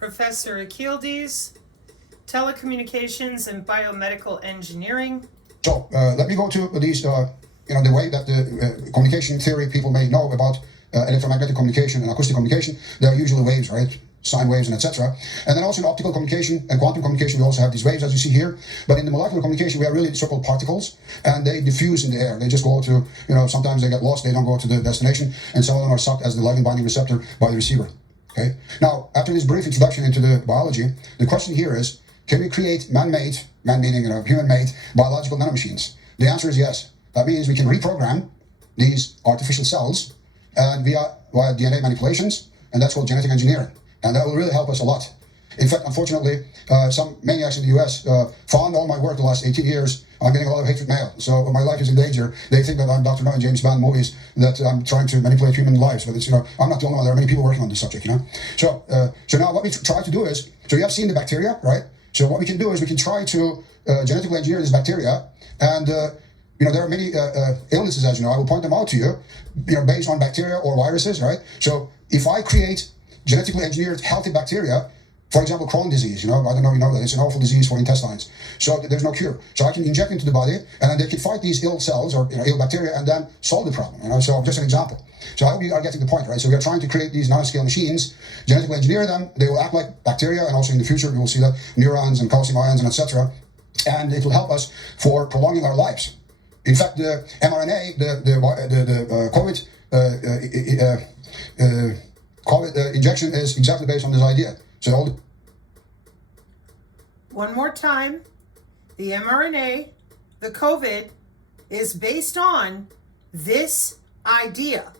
Professor Hughes, Telecommunications and Biomedical Engineering. So let me go to these, the way that the communication theory people may know about electromagnetic communication and acoustic communication. There are usually waves, right? Sine waves and etc. And then also in optical communication and quantum communication, we also have these waves as you see here. But in the molecular communication, we have really so-called particles, and they diffuse in the air. They just go to, sometimes they get lost, they don't go to the destination, and some of them are sucked as the ligand binding receptor by the receiver. Okay. Now, after this brief introduction into the biology, the question here is, can we create man-made, man meaning human-made, biological nanomachines? The answer is yes. That means we can reprogram these artificial cells and via DNA manipulations, and that's called genetic engineering. And that will really help us a lot. In fact, unfortunately, some maniacs in the US found all my work the last 18 years. I'm getting a lot of hatred mail. So my life is in danger. They think that I'm Dr. No in James Bond movies, that I'm trying to manipulate human lives. But it's, I'm not the only one. There are many people working on this subject, So now what we try to do is, so you have seen the bacteria, right? So what we can do is we can try to genetically engineer this bacteria. And, there are many illnesses, as you know. I will point them out to you, based on bacteria or viruses, right? So if I create genetically engineered healthy bacteria, for example, Crohn's disease, I don't know, you know that it's an awful disease for intestines. So there's no cure. So I can inject into the body and then they can fight these ill cells or ill bacteria and then solve the problem, So just an example. So I hope you are getting the point, right? So we are trying to create these nanoscale machines, genetically engineer them. They will act like bacteria, and also in the future we will see that neurons and calcium ions and etc. And it will help us for prolonging our lives. In fact, the mRNA, the COVID injection is exactly based on this idea. So one more time, the mRNA, the COVID, is based on this idea.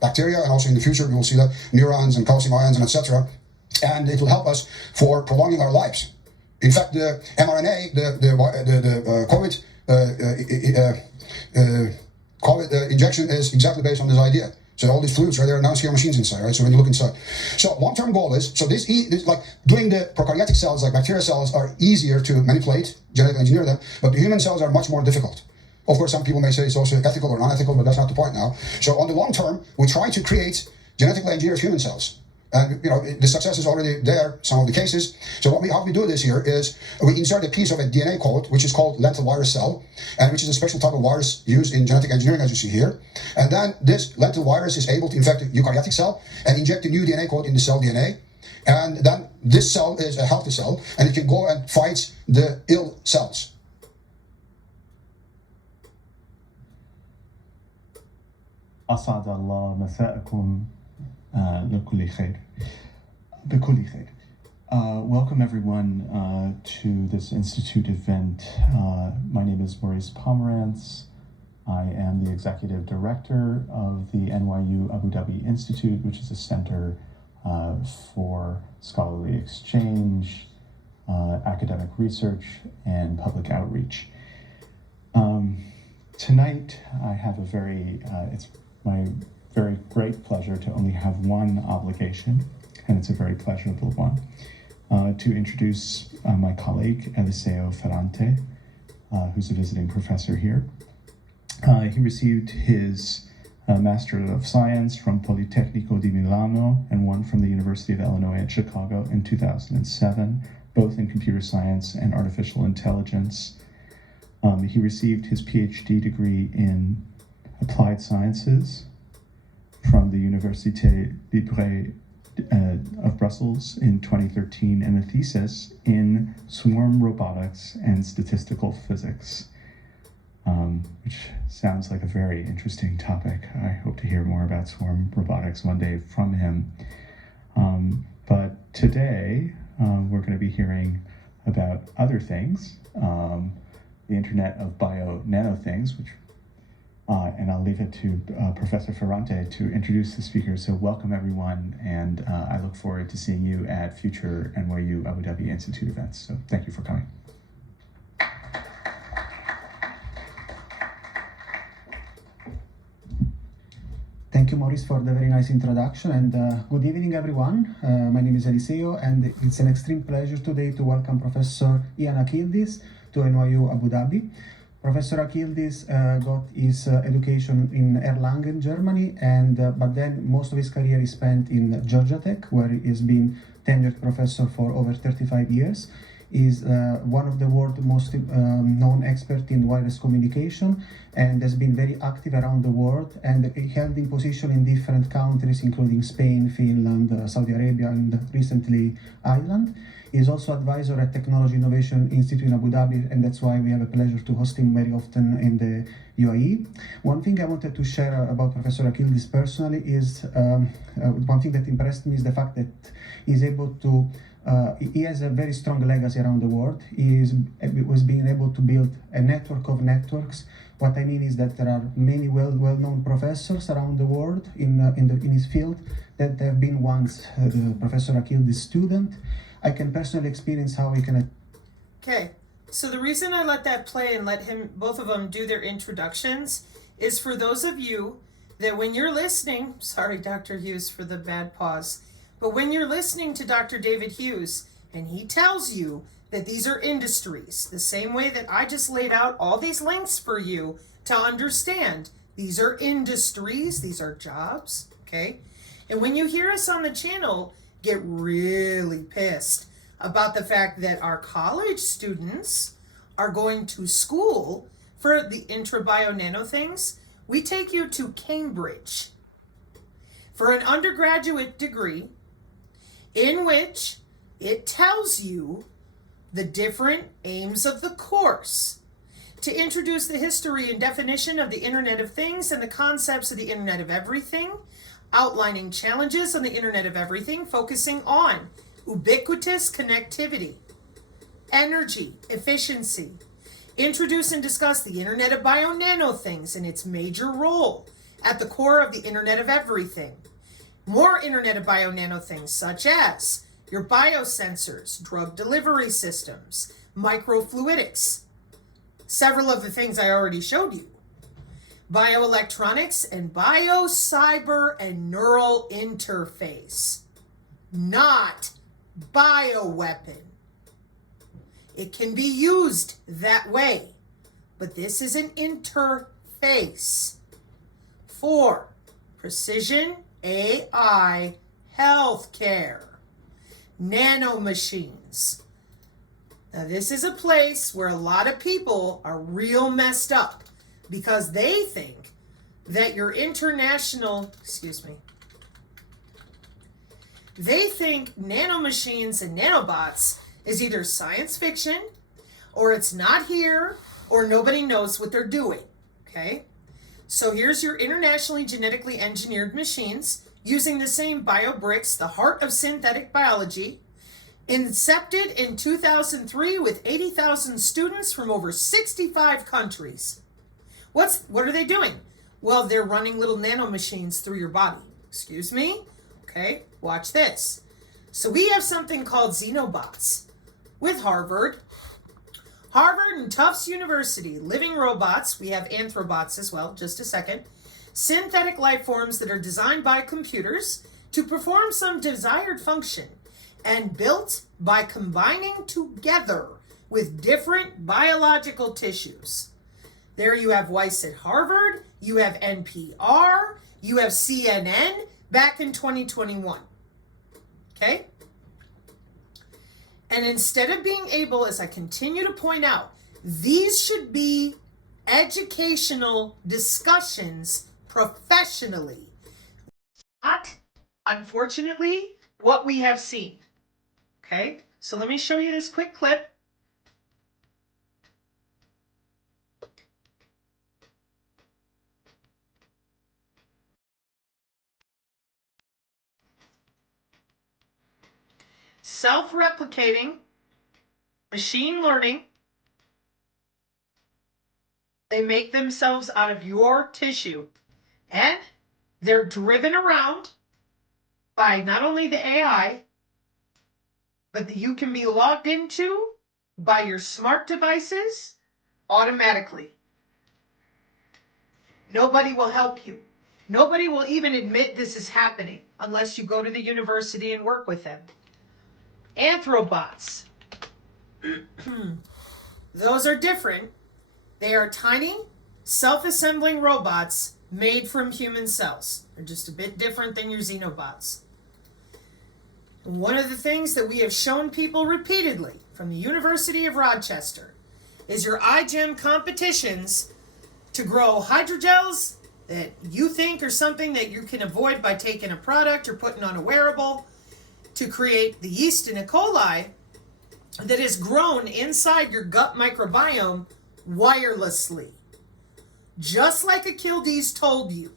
Bacteria, and also in the future we will see that neurons and calcium ions and etc. And it will help us for prolonging our lives. In fact, the mRNA, the COVID injection is exactly based on this idea. So all these fluids, right, there are nanoscale machines inside, right? So when you look inside. So long-term goal is, so this like doing the prokaryotic cells, like bacteria cells, are easier to manipulate, genetically engineer them, but the human cells are much more difficult. Of course, some people may say it's also ethical or non-ethical, but that's not the point now. So on the long term, we try to create genetically engineered human cells. And the success is already there, some of the cases. So how we do this here is we insert a piece of a DNA code, which is called lentivirus cell, and which is a special type of virus used in genetic engineering, as you see here. And then this lentivirus is able to infect a eukaryotic cell and inject a new DNA code in the cell DNA. And then this cell is a healthy cell, and it can go and fight the ill cells. أسعد الله مساءكم لكل خير بكل خير. Welcome everyone to this Institute event. My name is Maurice Pomerantz. I am the Executive Director of the NYU Abu Dhabi Institute, which is a center for scholarly exchange, academic research, and public outreach. Tonight I have it's my very great pleasure to only have one obligation, and it's a very pleasurable one, to introduce my colleague, Eliseo Ferrante, who's a visiting professor here. He received his Master of Science from Politecnico di Milano and one from the University of Illinois at Chicago in 2007, both in computer science and artificial intelligence. He received his PhD degree in applied sciences from the Université Libre of Brussels in 2013, and a thesis in swarm robotics and statistical physics, which sounds like a very interesting topic. I hope to hear more about swarm robotics one day from him. But today, we're going to be hearing about other things, the Internet of Bio-Nano Things, and I'll leave it to Professor Ferrante to introduce the speakers. So welcome everyone, and I look forward to seeing you at future NYU Abu Dhabi Institute events. So thank you for coming. Thank you, Maurice, for the very nice introduction, and good evening, everyone. My name is Eliseo, and it's an extreme pleasure today to welcome Professor Ian Achilles to NYU Abu Dhabi Professor Achilles got his education in Erlangen, Germany, and but then most of his career is spent in Georgia Tech, where he has been tenured professor for over 35 years. Is one of the world's most known experts in wireless communication, and has been very active around the world, and he held in position in different countries, including Spain, Finland, Saudi Arabia, and recently Ireland. He is also advisor at Technology Innovation Institute in Abu Dhabi, and that's why we have a pleasure to host him very often in the UAE. One thing I wanted to share about Professor Achilles personally is one thing that impressed me is the fact that he's able to he has a very strong legacy around the world. He was being able to build a network of networks. What I mean is that there are many well-known professors around the world in his field that have been once the Professor Achilles student. I can personally experience how he can. Okay, so the reason I let that play and let both of them do their introductions is for those of you that when you're listening, sorry, Dr. Hughes, for the bad pause, but when you're listening to Dr. David Hughes and he tells you that these are industries, the same way that I just laid out all these links for you to understand, these are industries, these are jobs, okay? And when you hear us on the channel get really pissed about the fact that our college students are going to school for the intrabio nano things, we take you to Cambridge for an undergraduate degree in which it tells you the different aims of the course to introduce the history and definition of the Internet of Things and the concepts of the Internet of Everything, outlining challenges on the Internet of Everything, focusing on ubiquitous connectivity, energy, efficiency, introduce and discuss the Internet of Bio-Nano Things and its major role at the core of the Internet of Everything. More Internet of Bio-Nano Things such as your biosensors, drug delivery systems, microfluidics, several of the things I already showed you, bioelectronics, and biocyber and neural interface, not bioweapon. It can be used that way, but this is an interface for precision AI healthcare, nanomachines. Now, this is a place where a lot of people are real messed up because they think that your international, they think nanomachines and nanobots is either science fiction or it's not here or nobody knows what they're doing, okay? So here's your internationally genetically engineered machines using the same biobricks, the heart of synthetic biology, incepted in 2003 with 80,000 students from over 65 countries. What are they doing? Well, they're running little nanomachines through your body. Excuse me? Okay, watch this. So we have something called xenobots with Harvard and Tufts University, living robots. We have anthrobots as well, just a second. Synthetic life forms that are designed by computers to perform some desired function and built by combining together with different biological tissues. There you have Weiss at Harvard, you have NPR, you have CNN back in 2021. Okay? And instead of being able, as I continue to point out, these should be educational discussions professionally. Not, unfortunately, what we have seen. Okay? So let me show you this quick clip. Self-replicating, machine learning. They make themselves out of your tissue. And they're driven around by not only the AI, but that you can be logged into by your smart devices automatically. Nobody will help you. Nobody will even admit this is happening unless you go to the university and work with them. Anthrobots. Those are different. They are tiny, self-assembling robots made from human cells. They're just a bit different than your xenobots. One of the things that we have shown people repeatedly from the University of Rochester is your iGEM competitions to grow hydrogels that you think are something that you can avoid by taking a product or putting on a wearable, to create the yeast and E. coli that is grown inside your gut microbiome wirelessly. Just like Achilles told you,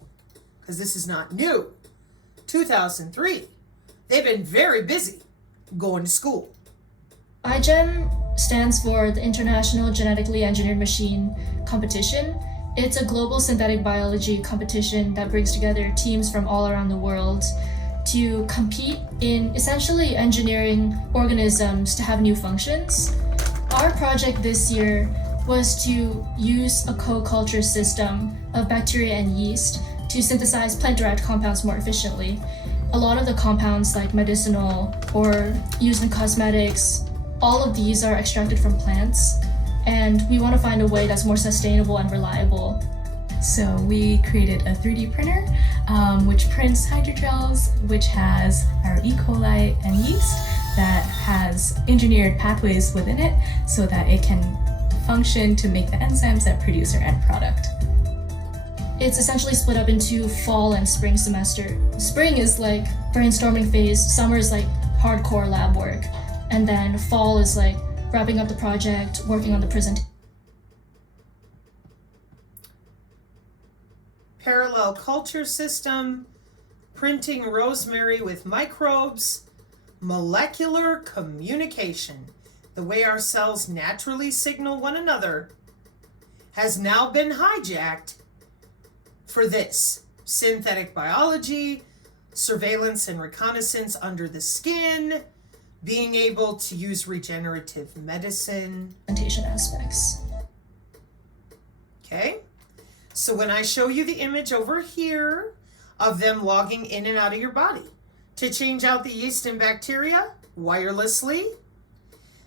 because this is not new. 2003, they've been very busy going to school. iGEM stands for the International Genetically Engineered Machine Competition. It's a global synthetic biology competition that brings together teams from all around the world to compete in essentially engineering organisms to have new functions. Our project this year was to use a co-culture system of bacteria and yeast to synthesize plant-derived compounds more efficiently. A lot of the compounds, like medicinal or used in cosmetics, all of these are extracted from plants, and we want to find a way that's more sustainable and reliable. So we created a 3D printer, which prints hydrogels, which has our E. coli and yeast that has engineered pathways within it so that it can function to make the enzymes that produce our end product. It's essentially split up into fall and spring semester. Spring is like brainstorming phase, summer is like hardcore lab work, and then fall is like wrapping up the project, working on the presentation. Parallel culture system, printing rosemary with microbes, molecular communication, the way our cells naturally signal one another, has now been hijacked for this. Synthetic biology, surveillance and reconnaissance under the skin, being able to use regenerative medicine. Presentation aspects. Okay? So when I show you the image over here of them logging in and out of your body to change out the yeast and bacteria wirelessly,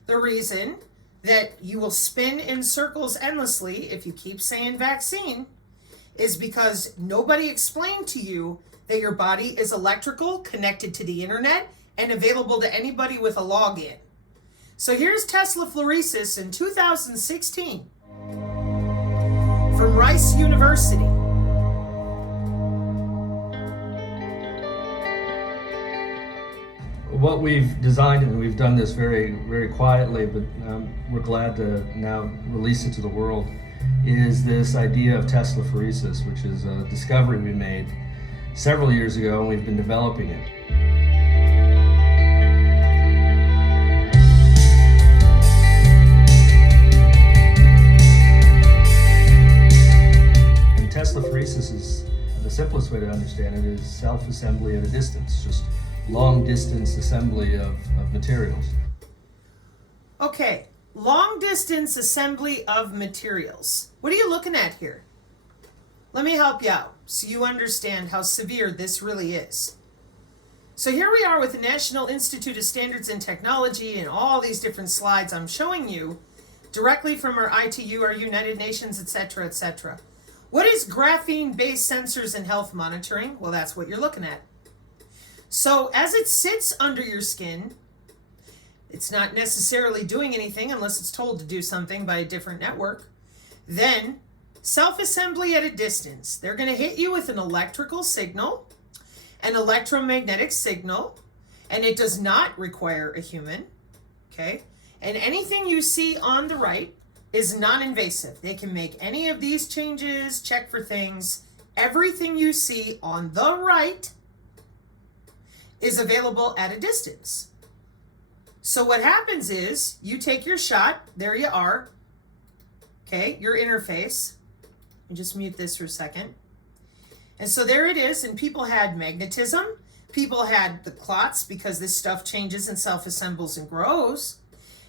the reason that you will spin in circles endlessly if you keep saying vaccine is because nobody explained to you that your body is electrical, connected to the internet, and available to anybody with a login. So here's Tesla Fluorescence in 2016 from Rice University. What we've designed, and we've done this very, very quietly, but we're glad to now release it to the world, is this idea of Tesla Phoresis, which is a discovery we made several years ago, and we've been developing it. And Tesla Phoresis is, the simplest way to understand it is self-assembly at a distance, just long distance assembly of materials. Okay, long distance assembly of materials. What are you looking at here? Let me help you out so you understand how severe this really is. So here we are with the National Institute of Standards and Technology and all these different slides I'm showing you directly from our ITU, our United Nations, etc., etc. What is graphene-based sensors and health monitoring? Well, that's what you're looking at. So as it sits under your skin, it's not necessarily doing anything unless it's told to do something by a different network. Then self-assembly at a distance. They're going to hit you with an electrical signal, an electromagnetic signal, and it does not require a human. Okay? And anything you see on the right is non-invasive. They can make any of these changes, check for things. Everything you see on the right is available at a distance. So what happens is you take your shot, there you are, okay, your interface. And just mute this for a second. And so there it is, and people had magnetism, people had the clots because this stuff changes and self-assembles and grows.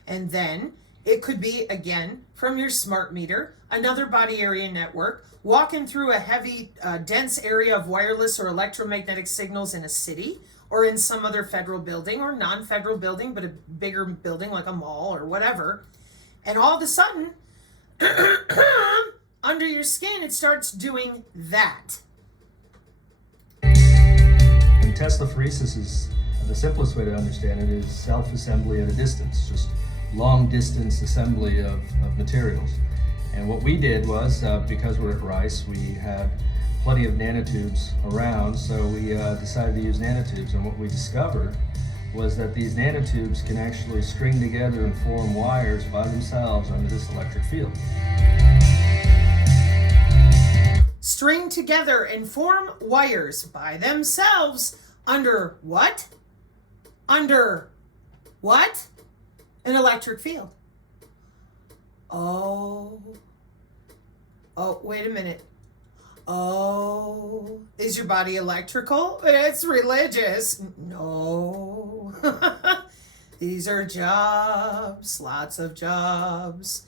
And then it could be, again, from your smart meter, another body area network, walking through a heavy, dense area of wireless or electromagnetic signals in a city, or in some other federal building or non-federal building, but a bigger building like a mall or whatever. And all of a sudden, under your skin, it starts doing that. And Teslaphoresis is, the simplest way to understand it is self-assembly at a distance, just long distance assembly of materials. And what we did was, because we're at Rice, we had plenty of nanotubes around, so we decided to use nanotubes. And what we discovered was that these nanotubes can actually string together and form wires by themselves under this electric field. String together and form wires by themselves under what? Under what? An electric field. Oh, wait a minute. Oh, is your body electrical? It's religious. No. These are jobs, lots of jobs.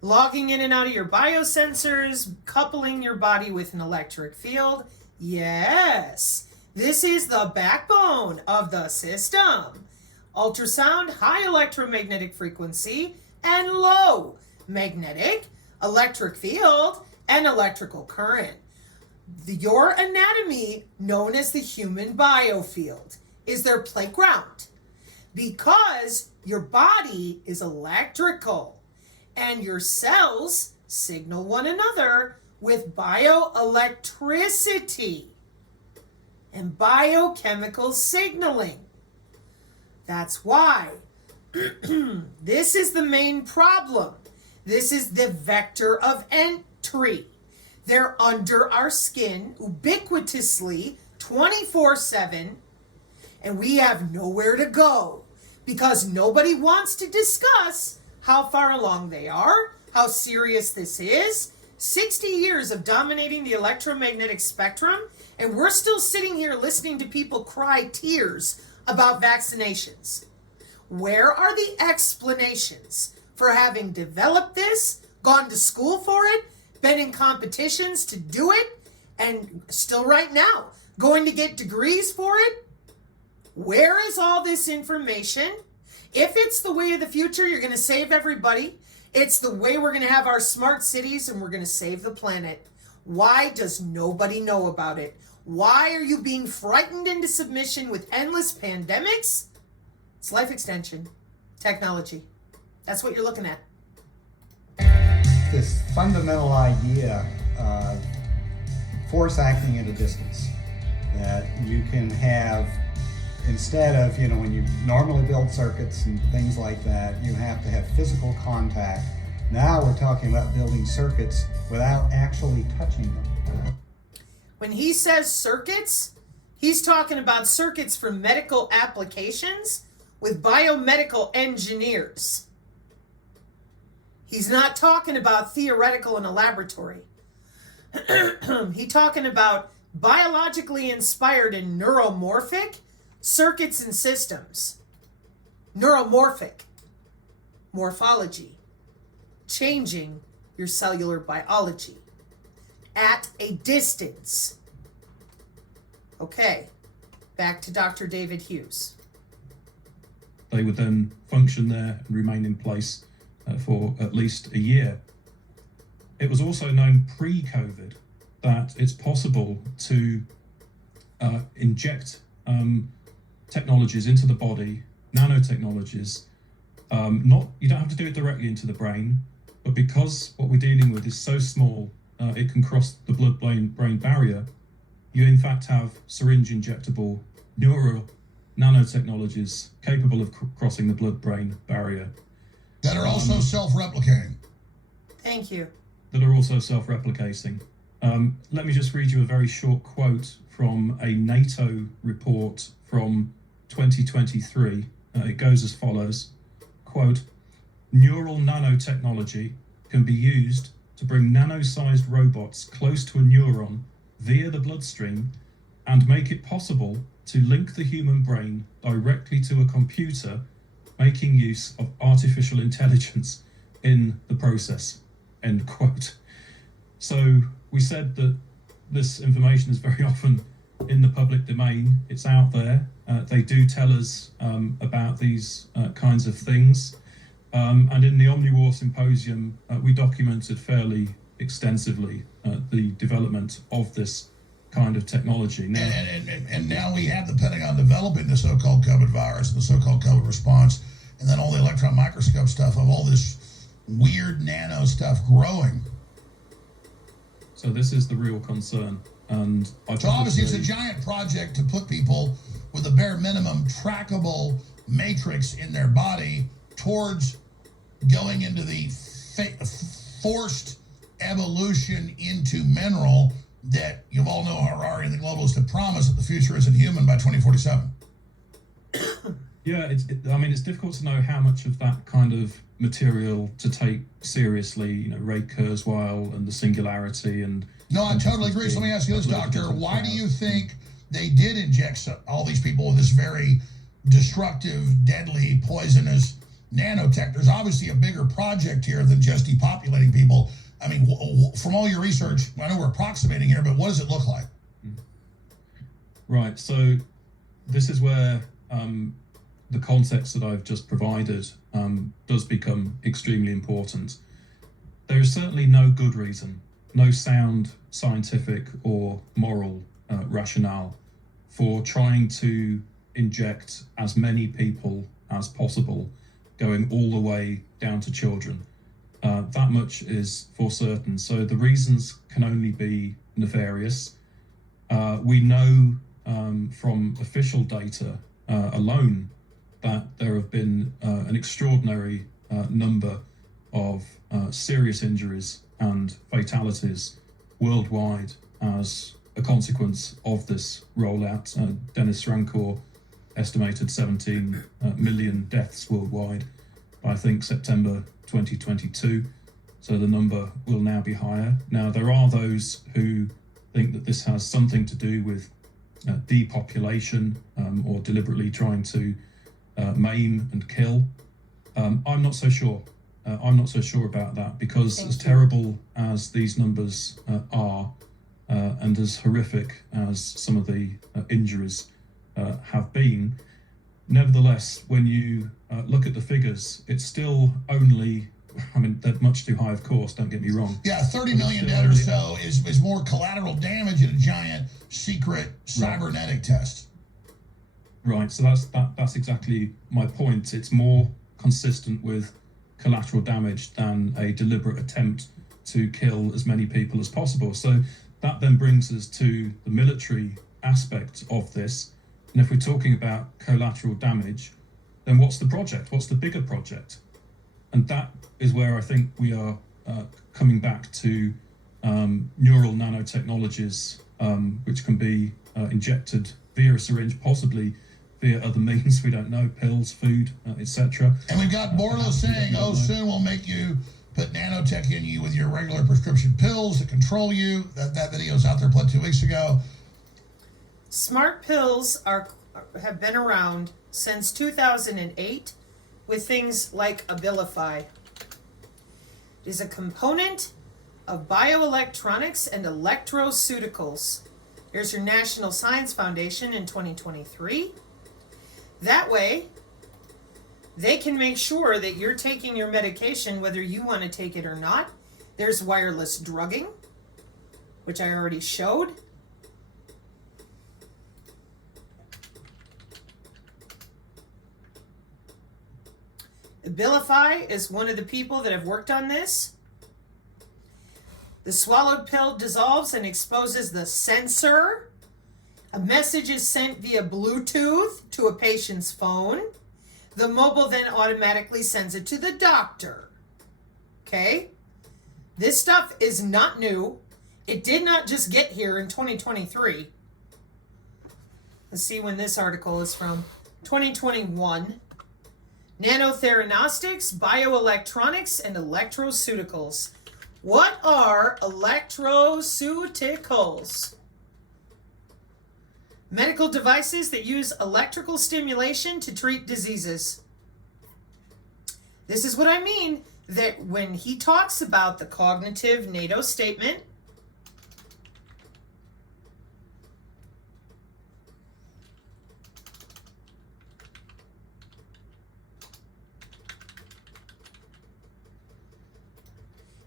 Logging in and out of your biosensors, coupling your body with an electric field. Yes, this is the backbone of the system. Ultrasound, high electromagnetic frequency, and low magnetic, electric field, and electrical current. Your anatomy, known as the human biofield, is their playground because your body is electrical and your cells signal one another with bioelectricity and biochemical signaling. That's why this is the main problem. This is the vector of entry. They're under our skin ubiquitously 24/7, and we have nowhere to go because nobody wants to discuss how far along they are, how serious this is. 60 years of dominating the electromagnetic spectrum, and we're still sitting here listening to people cry tears about vaccinations. Where are the explanations for having developed this, gone to school for it, been in competitions to do it, and still right now going to get degrees for it? Where is all this information? If it's the way of the future, you're going to save everybody. It's the way we're going to have our smart cities and we're going to save the planet. Why does nobody know about it? Why are you being frightened into submission with endless pandemics? It's life extension technology. That's what you're looking at. This fundamental idea of force acting at a distance, that you can have, instead of, when you normally build circuits and things like that, you have to have physical contact. Now we're talking about building circuits without actually touching them. When he says circuits, he's talking about circuits for medical applications with biomedical engineers. He's not talking about theoretical in a laboratory. He's talking about biologically inspired and neuromorphic circuits and systems. Neuromorphic. Morphology. Changing your cellular biology at a distance. Okay, back to Dr. David Hughes. They would then function there and remain in place for at least a year. It was also known pre-COVID that it's possible to inject technologies into the body, nanotechnologies. You don't have to do it directly into the brain, but because what we're dealing with is so small, it can cross the blood-brain barrier. You in fact have syringe injectable neural nanotechnologies capable of crossing the blood-brain barrier. That are also self-replicating. Thank you. That are also self-replicating. Let me just read you a very short quote from a NATO report from 2023. It goes as follows, quote, "Neural nanotechnology can be used to bring nano-sized robots close to a neuron via the bloodstream and make it possible to link the human brain directly to a computer, making use of artificial intelligence in the process," end quote. So we said that this information is very often in the public domain. It's out there. They do tell us about these kinds of things. And in the Omnivore Symposium, we documented fairly extensively the development of this kind of technology. Now, and now we have the Pentagon developing the so-called COVID virus, the so-called COVID response, and then all the electron microscope stuff of all this weird nano stuff growing. so this is the real concern. And So obviously it's a giant project to put people with a bare minimum trackable matrix in their body towards going into the forced evolution into mineral that you all know Harari and the globalists have promised that the future isn't human by 2047. Yeah, I mean, it's difficult to know how much of that kind of material to take seriously. You know, Ray Kurzweil and the singularity and. No, I totally agree. So let me ask you this, Doctor. Why do you think they did inject all these people with this very destructive, deadly, poisonous nanotech? There's obviously a bigger project here than just depopulating people. I mean, from all your research, I know we're approximating here, but what does it look like? Right. So this is where the context that I've just provided does become extremely important. There is certainly no good reason, no sound scientific or moral rationale for trying to inject as many people as possible, going all the way down to children. That much is for certain. So the reasons can only be nefarious. We know from official data alone that there have been an extraordinary number of serious injuries and fatalities worldwide as a consequence of this rollout. Dennis Rancor estimated 17 million deaths worldwide by, I think, September 2022. So the number will now be higher. Now, there are those who think that this has something to do with depopulation or deliberately trying to maim and kill. I'm not so sure. I'm not so sure about that, because as terrible as these numbers are, and as horrific as some of the injuries have been, nevertheless, when you look at the figures, it's still only, I mean, they're much too high, of course, don't get me wrong. Yeah, 30 million dead or so is more collateral damage in a giant secret cybernetic test. Right, so that's exactly my point. It's more consistent with collateral damage than a deliberate attempt to kill as many people as possible. So that then brings us to the military aspect of this. And if we're talking about collateral damage, then what's the project? What's the bigger project? And that is where I think we are coming back to neural nanotechnologies, which can be injected via a syringe, possibly via other means, we don't know, pills, food, etc. And we've got Borla saying, oh, soon we'll make you put nanotech in you with your regular prescription pills to control you. That video's out there 2 weeks ago. Smart pills have been around since 2008 with things like Abilify. It is a component of bioelectronics and electroceuticals. Here's your National Science Foundation in 2023. That way, they can make sure that you're taking your medication whether you want to take it or not. There's wireless drugging, which I already showed. Abilify is one of the people that have worked on this. The swallowed pill dissolves and exposes the sensor. A message is sent via Bluetooth to a patient's phone. The mobile then automatically sends it to the doctor. Okay? This stuff is not new. It did not just get here in 2023. Let's see when this article is from. 2021. Nanotheranostics, bioelectronics, and electroceuticals. What are electroceuticals? Medical devices that use electrical stimulation to treat diseases. This is what I mean, that when he talks about the cognitive NATO statement,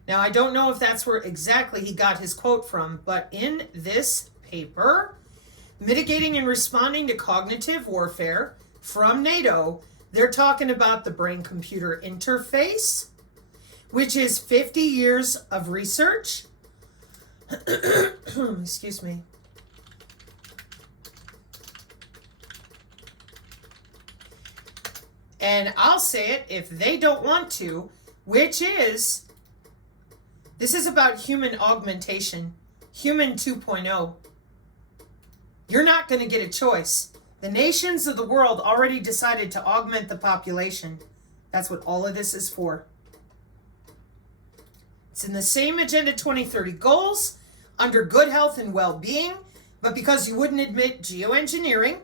Now, I don't know if that's where exactly he got his quote from, but in this paper, Mitigating and Responding to Cognitive Warfare from NATO, they're talking about the brain-computer interface, which is 50 years of research. Excuse me. And I'll say it if they don't want to, which is, this is about human augmentation, human 2.0. You're not going to get a choice. The nations of the world already decided to augment the population. That's what all of this is for. It's in the same Agenda 2030 goals, under good health and well-being, but because you wouldn't admit geoengineering,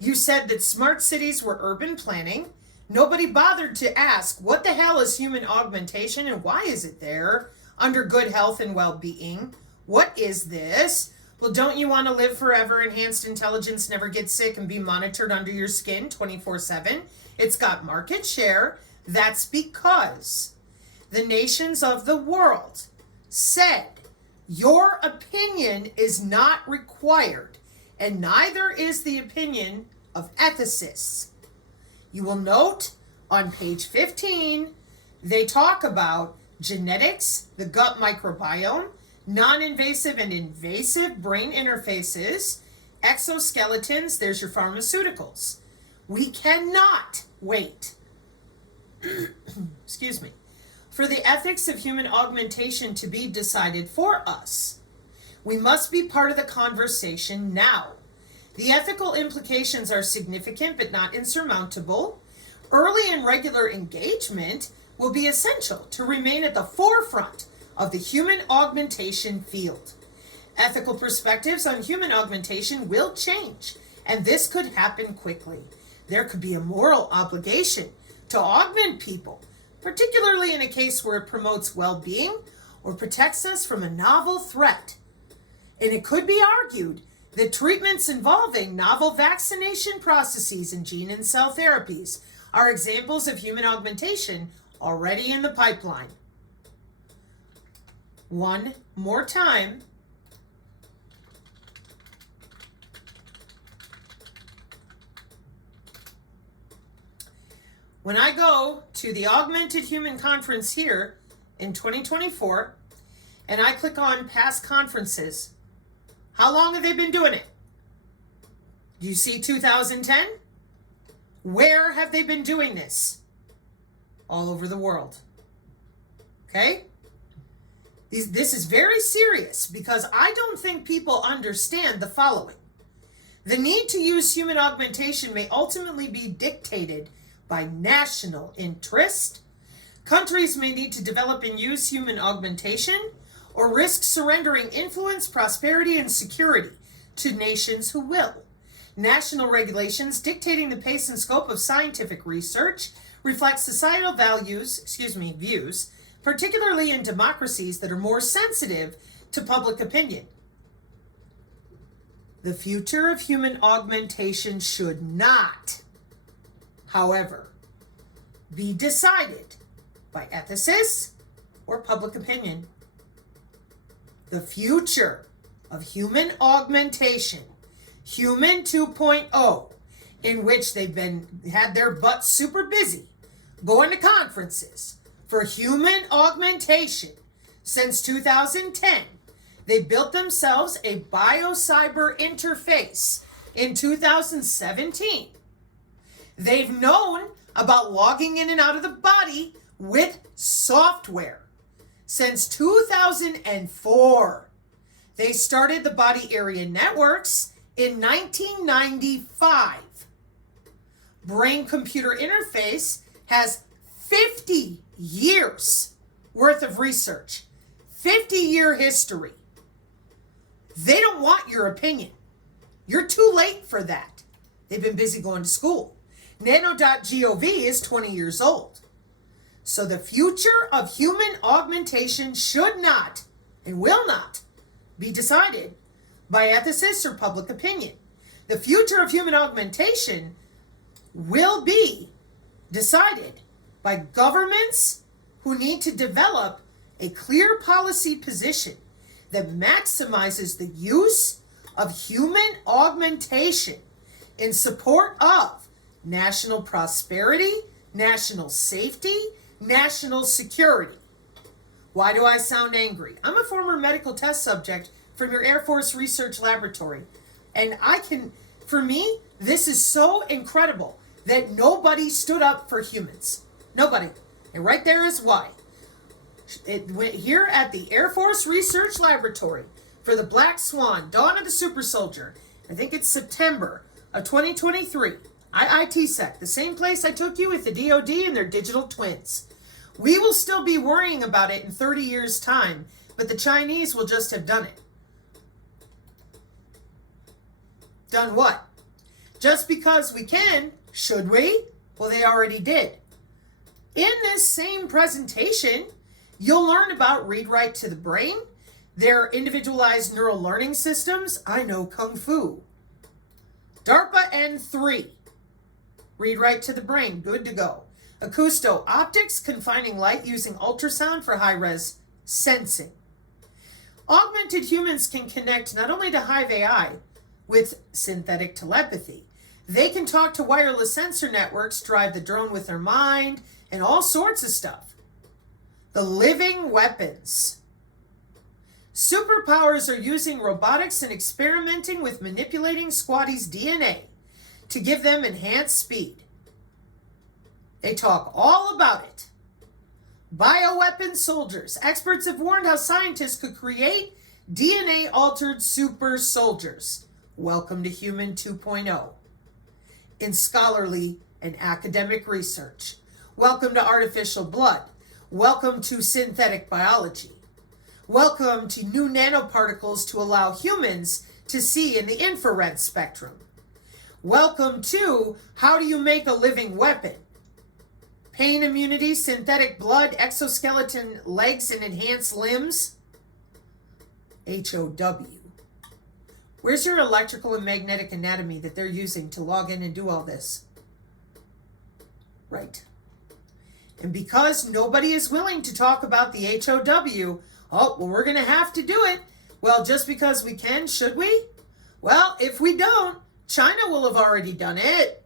you said that smart cities were urban planning. Nobody bothered to ask, what the hell is human augmentation and why is it there under good health and well-being? What is this? Well, don't you want to live forever, enhanced intelligence, never get sick, and be monitored under your skin 24/7? It's got market share. That's because the nations of the world said, your opinion is not required, and neither is the opinion of ethicists. You will note on page 15, they talk about genetics, the gut microbiome, non-invasive and invasive brain interfaces, exoskeletons, there's your pharmaceuticals. We cannot wait, excuse me, for the ethics of human augmentation to be decided for us. We must be part of the conversation now. The ethical implications are significant but not insurmountable. Early and regular engagement will be essential to remain at the forefront of the human augmentation field. Ethical perspectives on human augmentation will change, and this could happen quickly. There could be a moral obligation to augment people, particularly in a case where it promotes well-being or protects us from a novel threat. And it could be argued that treatments involving novel vaccination processes and gene and cell therapies are examples of human augmentation already in the pipeline. One more time. When I go to the Augmented Human Conference here in 2024, and I click on past conferences, how long have they been doing it? Do you see 2010? Where have they been doing this? All over the world. Okay? This is very serious because I don't think people understand the following. The need to use human augmentation may ultimately be dictated by national interest. Countries may need to develop and use human augmentation or risk surrendering influence, prosperity, and security to nations who will. National regulations dictating the pace and scope of scientific research reflect societal views, particularly in democracies that are more sensitive to public opinion. The future of human augmentation should not, however, be decided by ethicists or public opinion. The future of human augmentation, human 2.0, in which they've had their butts super busy going to conferences for human augmentation since 2010. They built themselves a biocyber interface in 2017. They've known about logging in and out of the body with software since 2004. They started the body area networks in 1995. Brain-computer interface has 50 years worth of research, 50-year history. They don't want your opinion. You're too late for that. They've been busy going to school. Nano.gov is 20 years old. So the future of human augmentation should not and will not be decided by ethicists or public opinion. The future of human augmentation will be decided by governments who need to develop a clear policy position that maximizes the use of human augmentation in support of national prosperity, national safety, national security. Why do I sound angry? I'm a former medical test subject from your Air Force Research Laboratory. And for me, this is so incredible that nobody stood up for humans. Nobody. And right there is why. It went here at the Air Force Research Laboratory for the Black Swan, Dawn of the Super Soldier. I think it's September of 2023. IITSEC, the same place I took you with the DoD and their digital twins. We will still be worrying about it in 30 years' time, but the Chinese will just have done it. Done what? Just because we can, should we? Well, they already did. In this same presentation, you'll learn about read-write to the brain, their individualized neural learning systems. I know Kung Fu. DARPA N3. Read-write to the brain, good to go. Acousto-optics, confining light using ultrasound for high-res sensing. Augmented humans can connect not only to Hive AI with synthetic telepathy, they can talk to wireless sensor networks, drive the drone with their mind, and all sorts of stuff. The living weapons. Superpowers are using robotics and experimenting with manipulating squatties' DNA to give them enhanced speed. They talk all about it. Bioweapon soldiers. Experts have warned how scientists could create DNA-altered super soldiers. Welcome to Human 2.0. In scholarly and academic research. Welcome to artificial blood. Welcome to synthetic biology. Welcome to new nanoparticles to allow humans to see in the infrared spectrum. Welcome to how do you make a living weapon? Pain immunity, synthetic blood, exoskeleton legs and enhanced limbs. HOW. Where's your electrical and magnetic anatomy that they're using to log in and do all this? Right. And because nobody is willing to talk about the HOW, we're going to have to do it. Well, just because we can, should we? Well, if we don't, China will have already done it.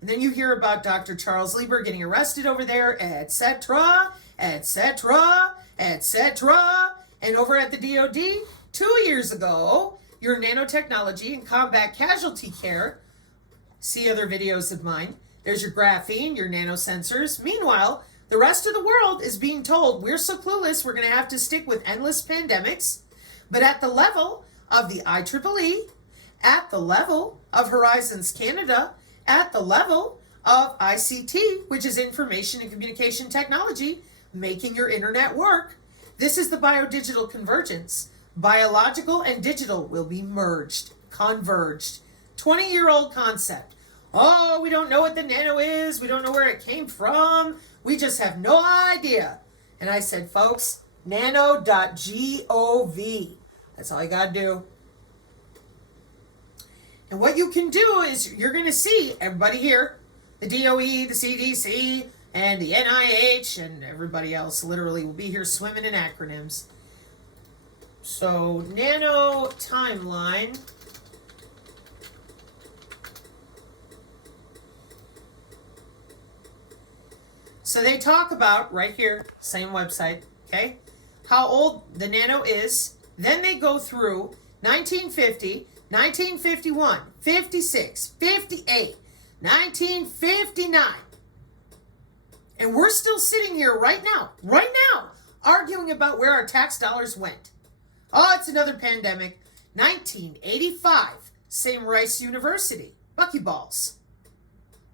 And then you hear about Dr. Charles Lieber getting arrested over there, etc., etc., etc. And over at the DoD, 2 years ago, your nanotechnology and combat casualty care, see other videos of mine, there's your graphene, your nanosensors. Meanwhile, the rest of the world is being told we're so clueless we're going to have to stick with endless pandemics. But at the level of the IEEE, at the level of Horizons Canada, at the level of ICT, which is Information and Communication Technology, making your internet work. This is the biodigital convergence. Biological and digital will be merged, converged. 20-year-old concept. Oh, we don't know what the nano is. We don't know where it came from. We just have no idea. And I said, folks, nano.gov. That's all you got to do. And what you can do is you're going to see everybody here, the DOE, the CDC, and the NIH, and everybody else literally will be here swimming in acronyms. So, nano timeline. So they talk about, right here, same website, okay, how old the nano is. Then they go through 1950, 1951, 56, 58, 1959. And we're still sitting here right now, arguing about where our tax dollars went. Oh, it's another pandemic. 1985, same Rice University, buckyballs.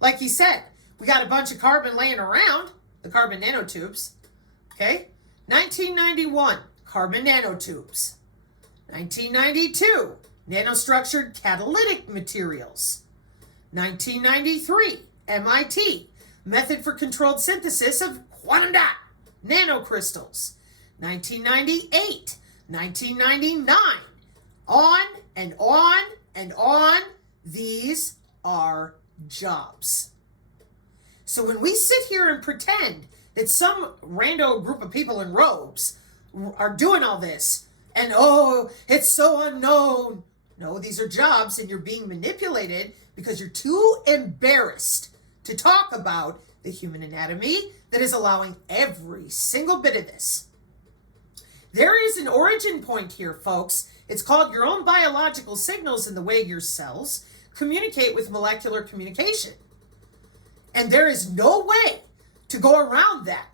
Like he said, we got a bunch of carbon laying around, the carbon nanotubes. Okay? 1991, carbon nanotubes. 1992, nanostructured catalytic materials. 1993, MIT, method for controlled synthesis of quantum dot nanocrystals. 1998, 1999, on and on and on. These are jobs. So when we sit here and pretend that some rando group of people in robes are doing all this. And oh, it's so unknown. No, these are jobs, and you're being manipulated because you're too embarrassed to talk about the human anatomy that is allowing every single bit of this. There is an origin point here, folks. It's called your own biological signals and the way your cells communicate with molecular communication. And there is no way to go around that.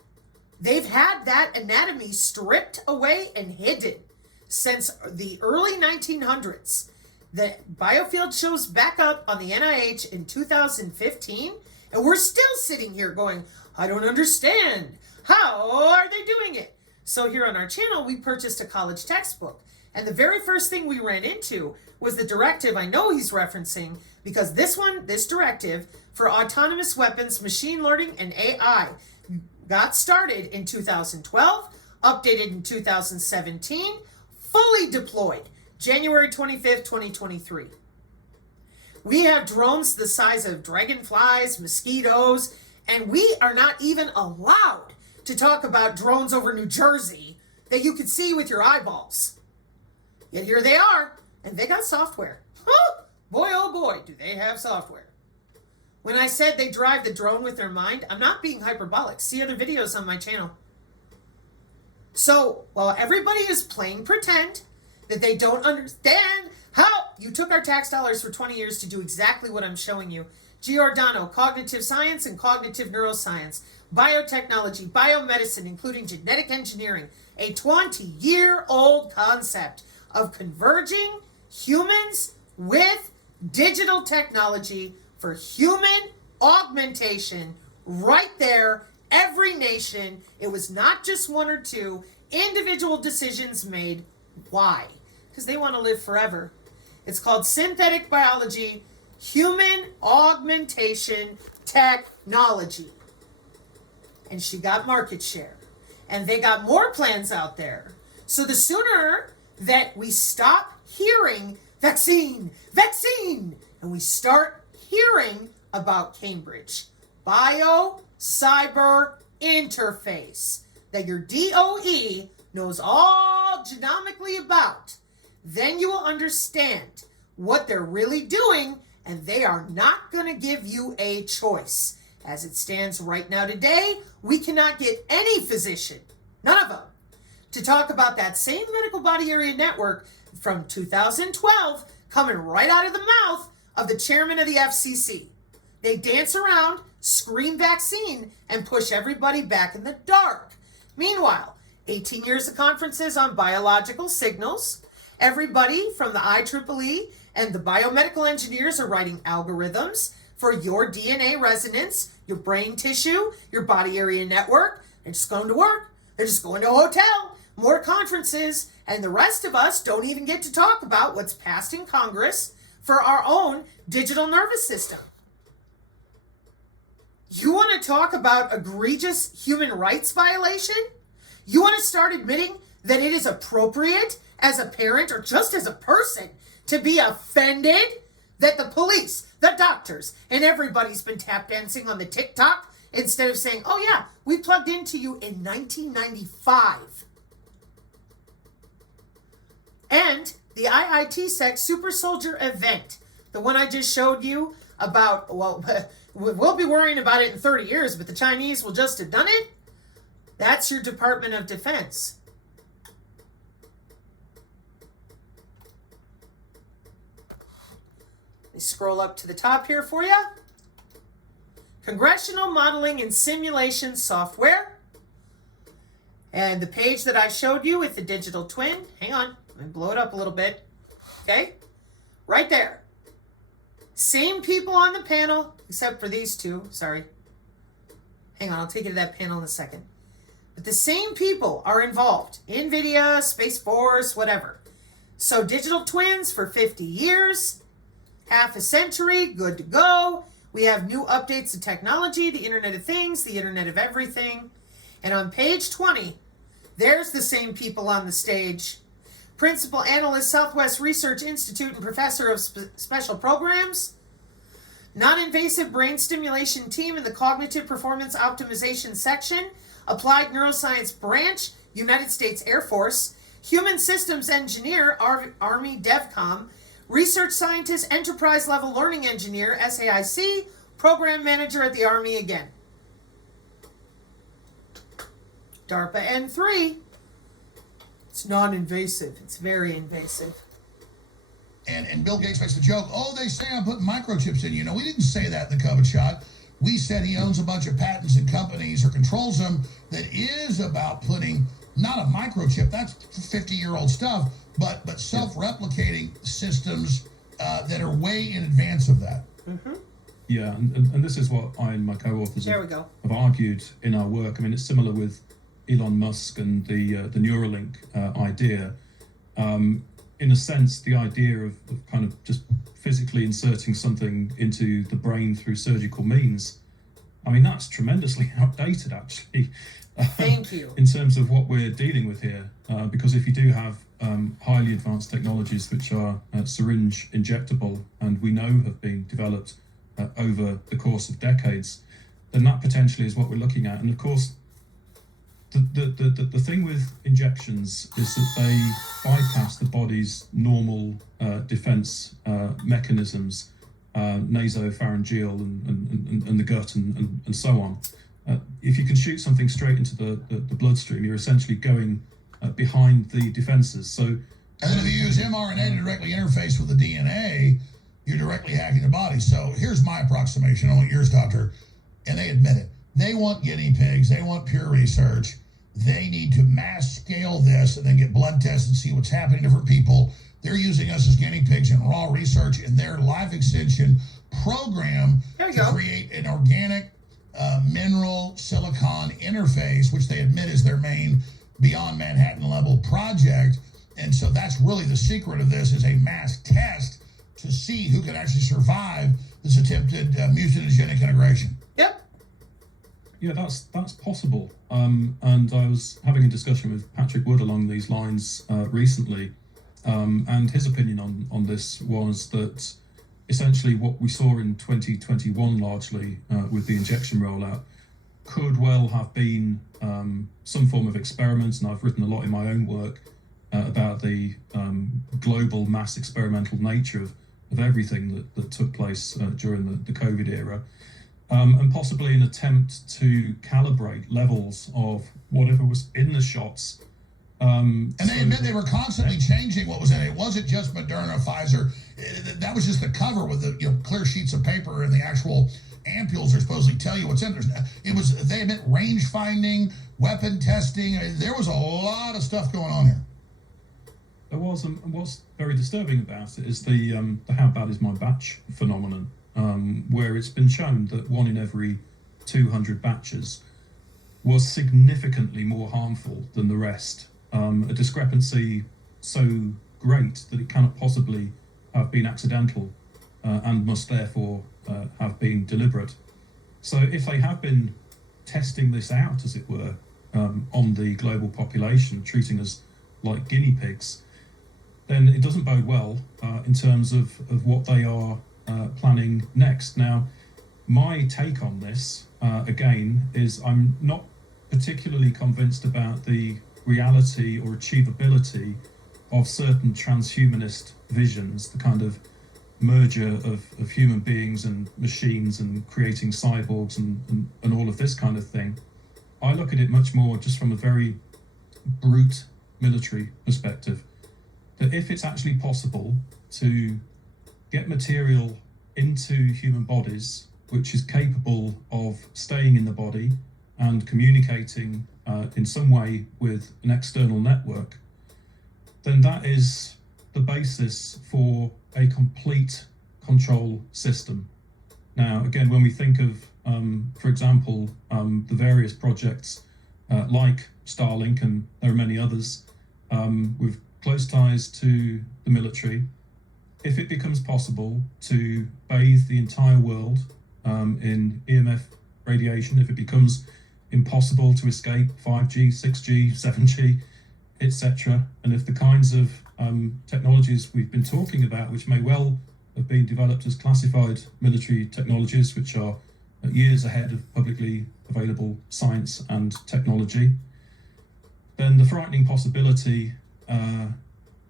They've had that anatomy stripped away and hidden since the early 1900s. The biofield shows back up on the NIH in 2015, and we're still sitting here going, I don't understand. How are they doing it? So here on our channel, we purchased a college textbook. And the very first thing we ran into was the directive I know he's referencing, because this directive for autonomous weapons, machine learning, and AI got started in 2012, updated in 2017, fully deployed January 25th, 2023. We have drones the size of dragonflies, mosquitoes, and we are not even allowed to talk about drones over New Jersey that you could see with your eyeballs. Yet here they are, and they got software. Huh? Boy, oh boy, do they have software. When I said they drive the drone with their mind, I'm not being hyperbolic. See other videos on my channel. So, while everybody is playing pretend that they don't understand how you took our tax dollars for 20 years to do exactly what I'm showing you. Giordano, cognitive science and cognitive neuroscience, biotechnology, biomedicine, including genetic engineering, a 20-year-old concept of converging humans with digital technology for human augmentation right there, every nation. It was not just one or two individual decisions made. Why? Because they want to live forever. It's called synthetic biology, human augmentation technology. And she got market share. And they got more plans out there. So the sooner that we stop hearing vaccine, and we start hearing about Cambridge, bio-cyber interface, that your DOE knows all genomically about, then you will understand what they're really doing, and they are not going to give you a choice. As it stands right now today, we cannot get any physician, none of them, to talk about that same medical body area network from 2012 coming right out of the mouth of the chairman of the FCC. They dance around, scream vaccine, and push everybody back in the dark. Meanwhile, 18 years of conferences on biological signals. Everybody from the IEEE and the biomedical engineers are writing algorithms for your DNA resonance, your brain tissue, your body area network. They're just going to work. They're just going to a hotel. More conferences. And the rest of us don't even get to talk about what's passed in Congress for our own digital nervous system. You want to talk about egregious human rights violation? You want to start admitting that it is appropriate as a parent or just as a person to be offended that the police, the doctors, and everybody's been tap dancing on the TikTok instead of saying, oh yeah, we plugged into you in 1995. And the IIT-Sec Super Soldier event, the one I just showed you about, well, we'll be worrying about it in 30 years, but the Chinese will just have done it. That's your Department of Defense. Let me scroll up to the top here for you. Congressional Modeling and Simulation Software. And the page that I showed you with the digital twin. Hang on, let me blow it up a little bit. Okay, right there. Same people on the panel, except for these two. Sorry. Hang on, I'll take you to that panel in a second. But the same people are involved. NVIDIA, Space Force, whatever. So digital twins for 50 years, half a century, good to go. We have new updates to technology, the Internet of Things, the Internet of Everything. And on page 20, there's the same people on the stage. Principal Analyst, Southwest Research Institute and Professor of Special Programs. Non-invasive brain stimulation team in the Cognitive Performance Optimization section. Applied Neuroscience branch United States Air Force, Human Systems Engineer, Army DevCom, Research Scientist, Enterprise Level Learning Engineer, SAIC, Program Manager at the Army again. DARPA N3. It's non-invasive. It's very invasive. And Bill Gates makes the joke, oh, they say I'm putting microchips in you. No, we didn't say that in the COVID shot. We said he owns a bunch of patents and companies or controls them that is about putting not a microchip, that's 50-year-old stuff, but self-replicating systems that are way in advance of that. Mm-hmm. Yeah, and this is what I and my co-authors have argued in our work. I mean, it's similar with Elon Musk and the Neuralink idea. In a sense, the idea of kind of just physically inserting something into the brain through surgical means, I mean, that's tremendously outdated, actually. Thank you. In terms of what we're dealing with here, because if you do have highly advanced technologies which are syringe injectable and we know have been developed over the course of decades, then that potentially is what we're looking at. And of course, the thing with injections is that they bypass the body's normal defense mechanisms, nasopharyngeal and the gut and so on. If you can shoot something straight into the bloodstream, you're essentially going behind the defenses. So, and then if you use mRNA to directly interface with the DNA, you're directly hacking the body. So here's my approximation. I want yours, Doctor. And they admit it. They want guinea pigs. They want pure research. They need to mass scale this and then get blood tests and see what's happening to different people. They're using us as guinea pigs in raw research in their life extension program to create an organic mineral silicon interface, which they admit is their main beyond Manhattan level project. And so that's really the secret of this, is a mass test to see who can actually survive this attempted mutagenic integration. Yep. Yeah, that's possible. And I was having a discussion with Patrick Wood along these lines recently, and his opinion on this was that essentially what we saw in 2021 largely with the injection rollout could well have been some form of experiment, and I've written a lot in my own work about the global mass experimental nature of everything that took place during the COVID era. And possibly an attempt to calibrate levels of whatever was in the shots. And they admit they were constantly changing what was in it. It wasn't just Moderna, Pfizer. That was just the cover with the clear sheets of paper, and the actual ampules are supposedly tell you what's in there. It was, they admit, range finding, weapon testing. I mean, there was a lot of stuff going on here. There was, and what's very disturbing about it is the how bad is my batch phenomenon. Where it's been shown that 1 in every 200 batches was significantly more harmful than the rest. A discrepancy so great that it cannot possibly have been accidental and must therefore have been deliberate. So if they have been testing this out, as it were, on the global population, treating us like guinea pigs, then it doesn't bode well in terms of what they are planning next. Now, my take on this, again, is I'm not particularly convinced about the reality or achievability of certain transhumanist visions, the kind of merger of human beings and machines and creating cyborgs and all of this kind of thing. I look at it much more just from a very brute military perspective, that if it's actually possible to get material into human bodies which is capable of staying in the body and communicating in some way with an external network, then that is the basis for a complete control system. Now, again, when we think of, for example, the various projects like Starlink, and there are many others, with close ties to the military, if it becomes possible to bathe the entire world in EMF radiation, if it becomes impossible to escape 5G, 6G, 7G, etc., and if the kinds of technologies we've been talking about, which may well have been developed as classified military technologies, which are years ahead of publicly available science and technology, then the frightening possibility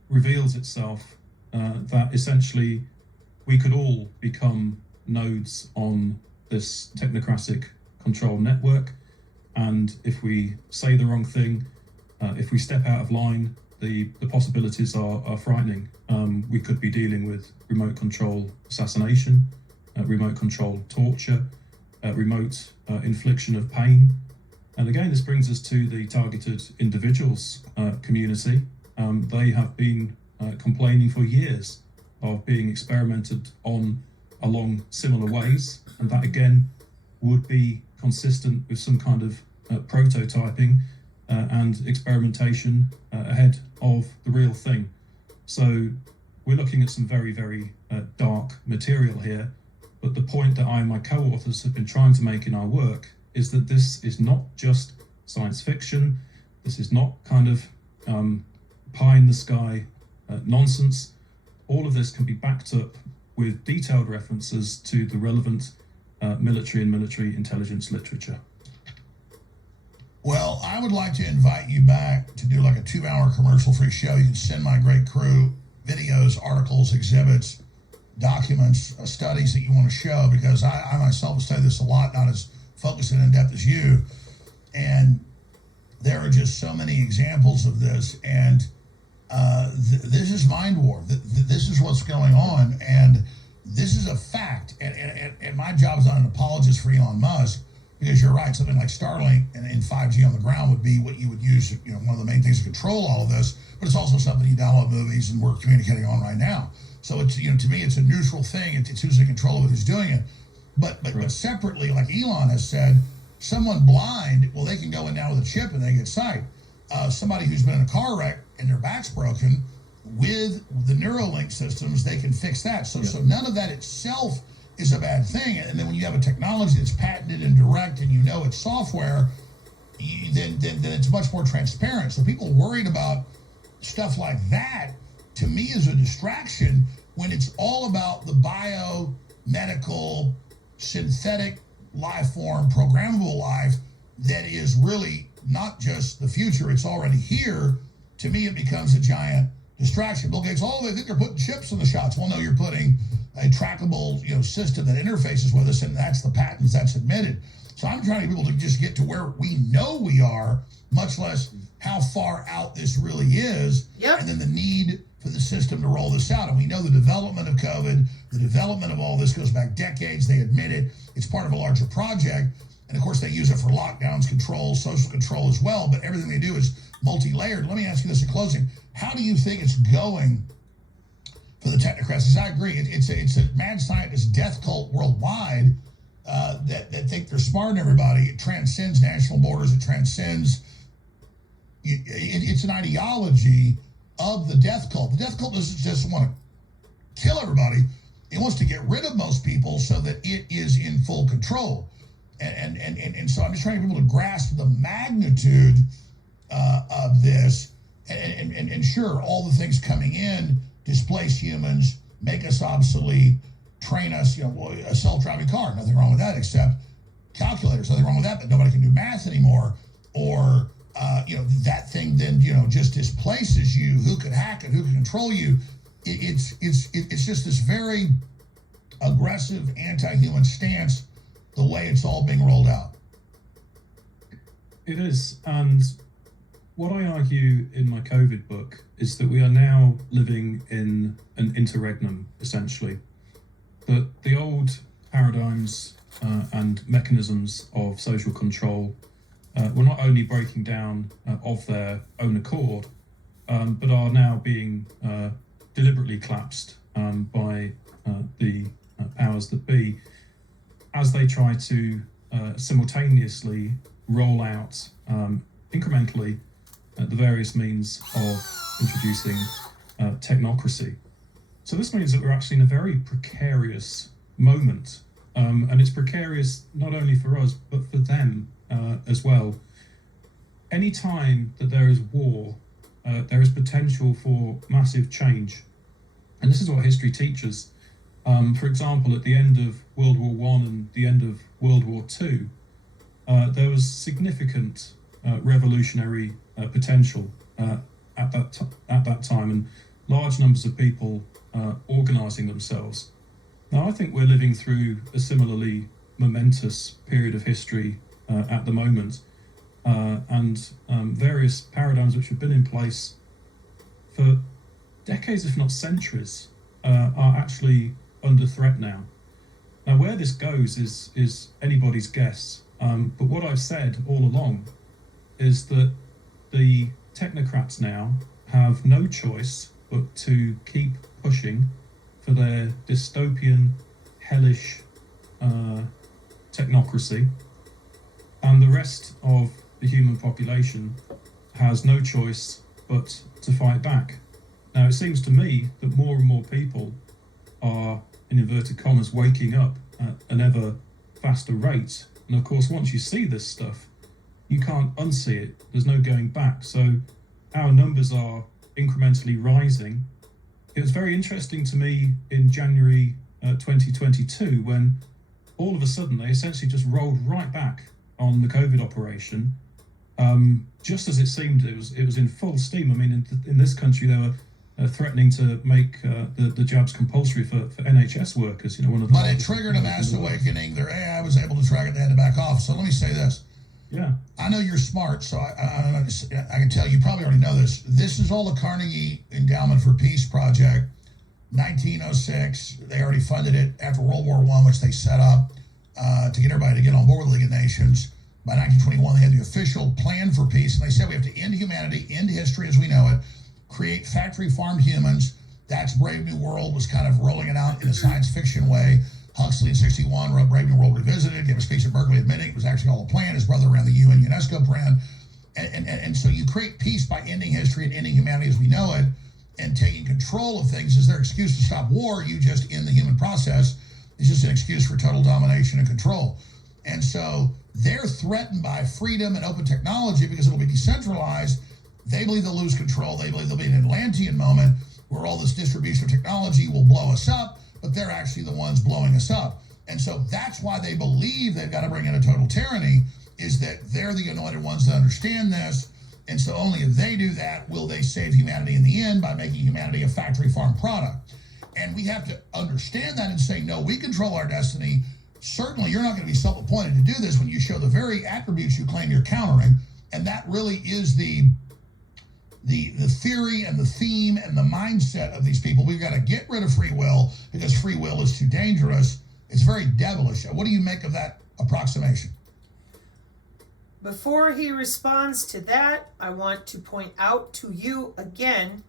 reveals itself that essentially we could all become nodes on this technocratic control network. And if we say the wrong thing, if we step out of line, the possibilities are frightening. We could be dealing with remote control assassination, remote control torture, remote infliction of pain. And again, this brings us to the targeted individuals community. They have been complaining for years of being experimented on along similar ways, and that again would be consistent with some kind of prototyping and experimentation ahead of the real thing. So we're looking at some very, very dark material here, but the point that I and my co-authors have been trying to make in our work is that this is not just science fiction. This is not kind of pie in the sky nonsense. All of this can be backed up with detailed references to the relevant military and military intelligence literature. Well, I would like to invite you back to do like a 2-hour commercial-free show. You can send my great crew videos, articles, exhibits, documents, studies that you want to show, because I myself have studied this a lot, not as focused and in-depth as you. And there are just so many examples of this. And this is mind war. This is what's going on. And this is a fact. And my job is not an apologist for Elon Musk, because you're right, something like Starlink and 5G on the ground would be what you would use, one of the main things to control all of this, but it's also something you download movies and we're communicating on right now. So it's, to me, it's a neutral thing. It's who's in control of it, who's doing it. But separately, like Elon has said, someone blind, well, they can go in now with a chip and they get sight. Somebody who's been in a car wreck and their back's broken, with the Neuralink systems, they can fix that. So none of that itself is a bad thing. And then when you have a technology that's patented and direct and it's software, then it's much more transparent. So people worried about stuff like that, to me, is a distraction when it's all about the biomedical, synthetic life form, programmable life that is really not just the future, it's already here. To me, it becomes a giant distraction. Bill Gates, they think they're putting chips in the shots. Well, no, you're putting a trackable, system that interfaces with us, and that's the patents, that's admitted. So I'm trying to get people to just get to where we know we are, much less how far out this really is, and then the need for the system to roll this out. And we know the development of COVID, the development of all this goes back decades. They admit it. It's part of a larger project. And of course, they use it for lockdowns, control, social control as well. But everything they do is multi-layered. Let me ask you this in closing. How do you think it's going for the technocrats? Because I agree, it's a mad scientist death cult worldwide that think they're smarter than everybody. It transcends national borders. It transcends. It's an ideology of the death cult. The death cult doesn't just want to kill everybody. It wants to get rid of most people so that it is in full control. And so I'm just trying to get people to grasp the magnitude of this. And sure, all the things coming in displace humans, make us obsolete, train us, a self-driving car, nothing wrong with that except calculators, nothing wrong with that, but nobody can do math anymore. Or, that thing then, just displaces you. Who could hack it? Who can control you? It's just this very aggressive anti-human stance, the way it's all being rolled out. It is. And what I argue in my COVID book is that we are now living in an interregnum, essentially. That the old paradigms and mechanisms of social control were not only breaking down of their own accord, but are now being deliberately collapsed by the powers that be, as they try to simultaneously roll out incrementally the various means of introducing technocracy. So this means that we're actually in a very precarious moment, and it's precarious not only for us, but for them as well. Any time that there is war, there is potential for massive change. And this is what history teaches. For example, at the end of World War I and the end of World War II, there was significant revolutionary potential at that time, and large numbers of people organising themselves. Now, I think we're living through a similarly momentous period of history at the moment, and various paradigms which have been in place for decades, if not centuries, are actually under threat now. Now, where this goes is anybody's guess, but what I've said all along is that the technocrats now have no choice but to keep pushing for their dystopian, hellish technocracy, and the rest of the human population has no choice but to fight back. Now, it seems to me that more and more people are, in inverted commas, waking up at an ever faster rate. And of course, once you see this stuff, you can't unsee it. There's no going back. So our numbers are incrementally rising. It was very interesting to me in January 2022 when all of a sudden they essentially just rolled right back on the COVID operation, just as it seemed it was in full steam. I mean, in this country they were threatening to make the jabs compulsory for NHS workers. One of the. But it triggered a mass awakening. Their AI was able to track it. They had to back off. So let me say this. Yeah. I know you're smart, so I can tell you probably already know this. This is all the Carnegie Endowment for Peace project, 1906. They already funded it after World War I, which they set up to get everybody to get on board with the League of Nations. By 1921, they had the official plan for peace, and they said we have to end humanity, end history as we know it, create factory-farmed humans. That's Brave New World, was kind of rolling it out in a science fiction way. Huxley in 1961 wrote Brave New World Revisited, gave a speech at Berkeley admitting it was actually all a plan. His brother ran the UN UNESCO plan. And so you create peace by ending history and ending humanity as we know it, and taking control of things. Is their excuse to stop war? You just end the human process. It's just an excuse for total domination and control. And so they're threatened by freedom and open technology because it'll be decentralized. They believe they'll lose control. They believe there'll be an Atlantean moment where all this distribution of technology will blow us up, but they're actually the ones blowing us up. And so that's why they believe they've got to bring in a total tyranny, is that they're the anointed ones that understand this. And so only if they do that will they save humanity in the end by making humanity a factory farm product. And we have to understand that and say, no, we control our destiny. Certainly you're not going to be self-appointed to do this when you show the very attributes you claim you're countering. And that really is the theory and the theme and the mindset of these people. We've got to get rid of free will because free will is too dangerous. It's very devilish. What do you make of that approximation? Before he responds to that, I want to point out to you again,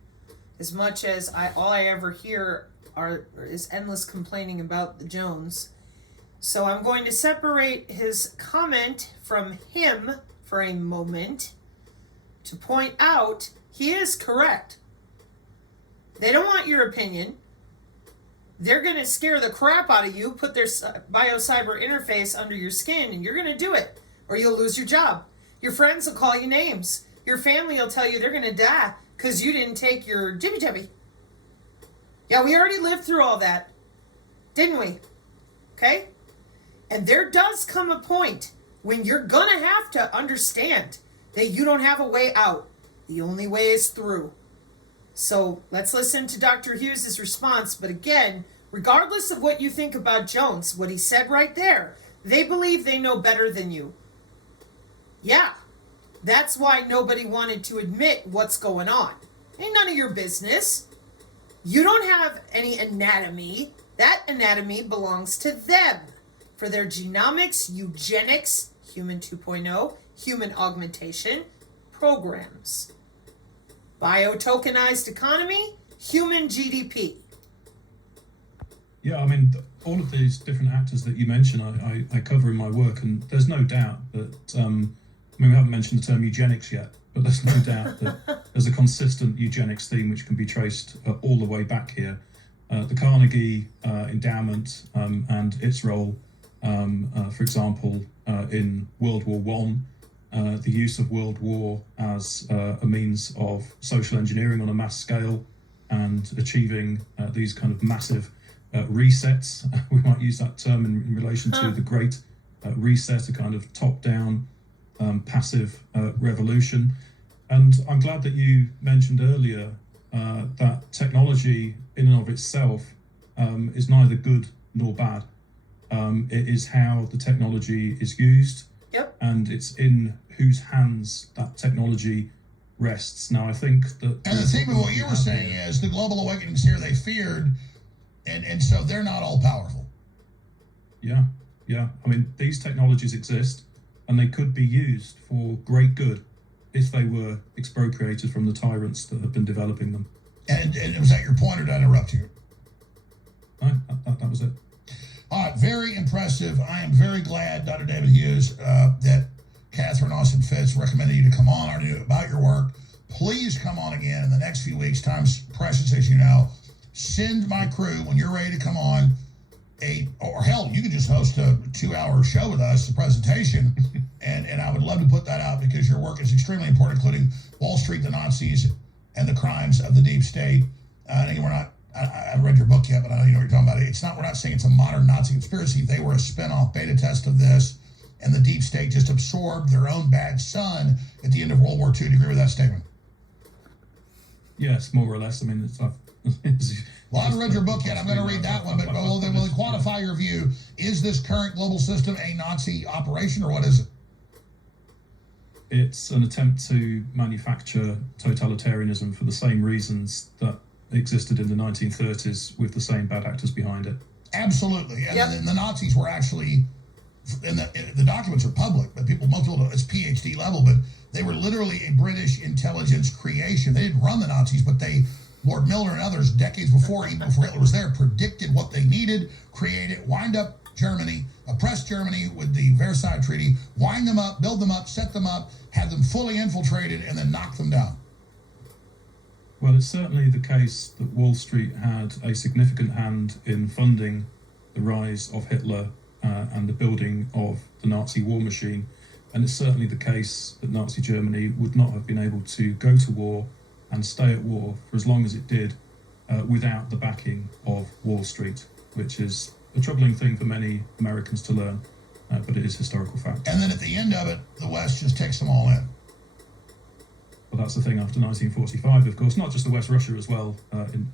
as much as all I ever hear is endless complaining about the Jones. So I'm going to separate his comment from him for a moment to point out he is correct. They don't want your opinion. They're going to scare the crap out of you, put their bio-cyber interface under your skin, and you're going to do it, or you'll lose your job. Your friends will call you names. Your family will tell you they're going to die because you didn't take your jibby-jabby. Yeah, we already lived through all that, didn't we? Okay? And there does come a point when you're going to have to understand that you don't have a way out. The only way is through. So let's listen to Dr. Hughes' response. But again, regardless of what you think about Jones, what he said right there, they believe they know better than you. Yeah, that's why nobody wanted to admit what's going on. Ain't none of your business. You don't have any anatomy. That anatomy belongs to them for their genomics, eugenics, human 2.0, human augmentation programs. Bio-tokenized economy, human GDP. Yeah, I mean, all of these different actors that you mentioned, I cover in my work, and there's no doubt that, we haven't mentioned the term eugenics yet, but there's no doubt that there's a consistent eugenics theme which can be traced all the way back here. The Carnegie Endowment and its role, for example, in World War One, the use of World War as a means of social engineering on a mass scale and achieving these kind of massive resets. We might use that term in relation to the Great Reset, a kind of top-down passive revolution. And I'm glad that you mentioned earlier that technology in and of itself is neither good nor bad. It is how the technology is used, Yep. and it's in whose hands that technology rests. Now, I think that... And the theme of what you were saying is the global awakenings here they feared, and so they're not all powerful. Yeah. I mean, these technologies exist, and they could be used for great good if they were expropriated from the tyrants that have been developing them. And was that your point, or did I interrupt you? No, that was it. All right, very impressive. I am very glad, Dr. David Hughes, that Catherine Austin Fitz recommended you to come on. I already knew about your work. Please come on again in the next few weeks. Time's precious, as you know. Send my crew, when you're ready to come on, or hell, you can just host a 2-hour show with us, a presentation, and I would love to put that out because your work is extremely important, including Wall Street, the Nazis, and the crimes of the deep state. And again, I haven't read your book yet, but I know you know what you're talking about. We're not saying it's a modern Nazi conspiracy. They were a spin-off beta test of this, and the deep state just absorbed their own bad son at the end of World War II. Do you agree with that statement? Yes, more or less. I mean, well, I haven't read your book yet. I'm going to read that one, but will it quantify your view? Is this current global system a Nazi operation, or what is it? It's an attempt to manufacture totalitarianism for the same reasons that existed in the 1930s, with the same bad actors behind it. Absolutely. And then the Nazis were actually, and the documents are public, but most people don't, it's PhD level, but they were literally a British intelligence creation. They didn't run the Nazis, but Lord Milner and others, decades before, even before Hitler was there, predicted what they needed, created, wind up Germany, oppressed Germany with the Versailles Treaty, wind them up, build them up, set them up, have them fully infiltrated, and then knock them down. Well, it's certainly the case that Wall Street had a significant hand in funding the rise of Hitler and the building of the Nazi war machine. And it's certainly the case that Nazi Germany would not have been able to go to war and stay at war for as long as it did without the backing of Wall Street, which is a troubling thing for many Americans to learn, but it is historical fact. And then at the end of it, the West just takes them all in. Well, that's the thing after 1945, of course, not just the West, Russia as well,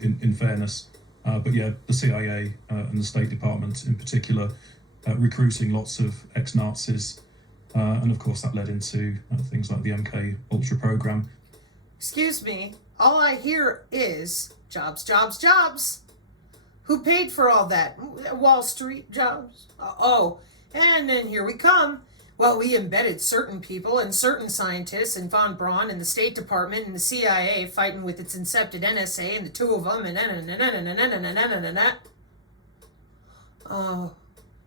in fairness, but yeah, the CIA and the State Department in particular, recruiting lots of ex-Nazis, and of course that led into things like the MK Ultra program. Excuse me, all I hear is jobs, jobs, jobs. Who paid for all that? Wall Street jobs? Oh, and then here we come. Well, we embedded certain people and certain scientists and von Braun and the State Department and the CIA fighting with its incepted NSA and the two of them and oh,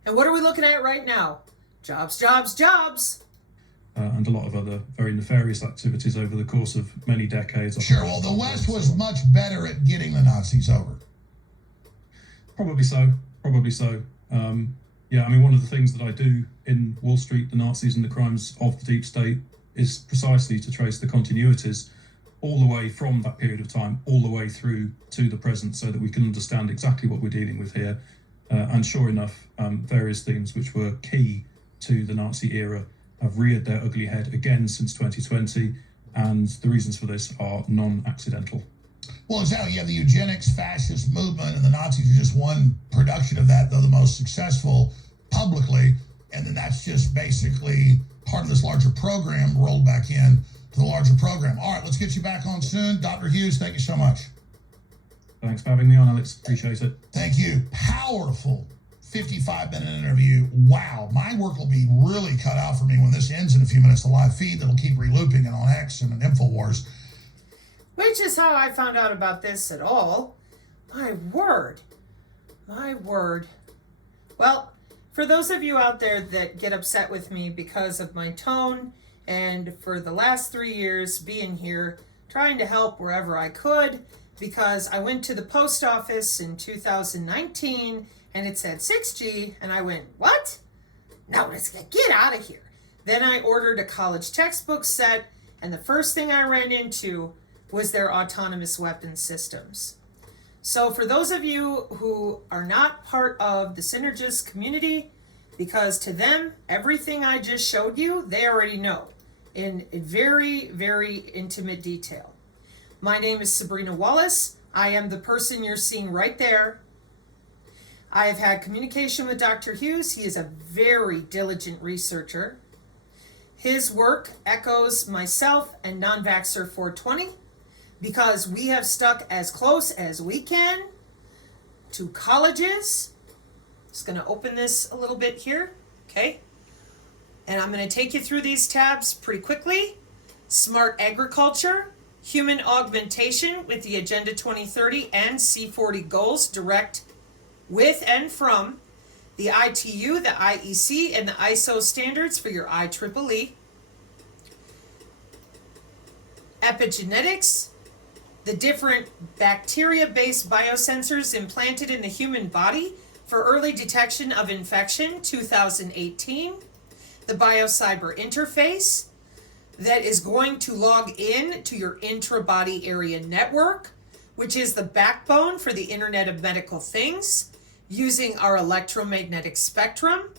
and what are we looking at right now? Jobs, jobs, jobs. And a lot of other very nefarious activities over the course of many decades. Sure, well, the West was much better at getting the Nazis over. Probably so. Yeah, I mean, one of the things that I do in Wall Street, the Nazis and the crimes of the deep state, is precisely to trace the continuities all the way from that period of time, all the way through to the present, so that we can understand exactly what we're dealing with here. And sure enough, various themes which were key to the Nazi era have reared their ugly head again since 2020, and the reasons for this are non-accidental. Well, exactly. You have the eugenics fascist movement, and the Nazis are just one production of that, though the most successful publicly. And then that's just basically part of this larger program rolled back in to the larger program. All right, let's get you back on soon. Dr. Hughes, thank you so much. Thanks for having me on, Alex. Appreciate it. Thank you. Powerful 55-minute interview. Wow. My work will be really cut out for me when this ends in a few minutes, the live feed that'll keep relooping it on X and an InfoWars. Which is how I found out about this at all. My word. My word. Well, for those of you out there that get upset with me because of my tone, and for the last 3 years being here, trying to help wherever I could, because I went to the post office in 2019 and it said 6G, and I went, what? No, let's get out of here. Then I ordered a college textbook set, and the first thing I ran into was their autonomous weapons systems. So for those of you who are not part of the Synergist community, because to them, everything I just showed you, they already know. in very, very intimate detail. My name is Sabrina Wallace. I am the person you're seeing right there. I have had communication with Dr. Hughes. He is a very diligent researcher. His work echoes myself and Non-Vaxxer 420 because we have stuck as close as we can to colleges. Just going to open this a little bit here, okay? And I'm going to take you through these tabs pretty quickly. Smart agriculture, human augmentation with the Agenda 2030 and C40 goals direct with and from the ITU, the IEC, and the ISO standards for your IEEE. Epigenetics, the different bacteria-based biosensors implanted in the human body for early detection of infection, 2018. The biocyber interface that is going to log in to your intra-body area network, which is the backbone for the Internet of Medical Things, using our electromagnetic spectrum,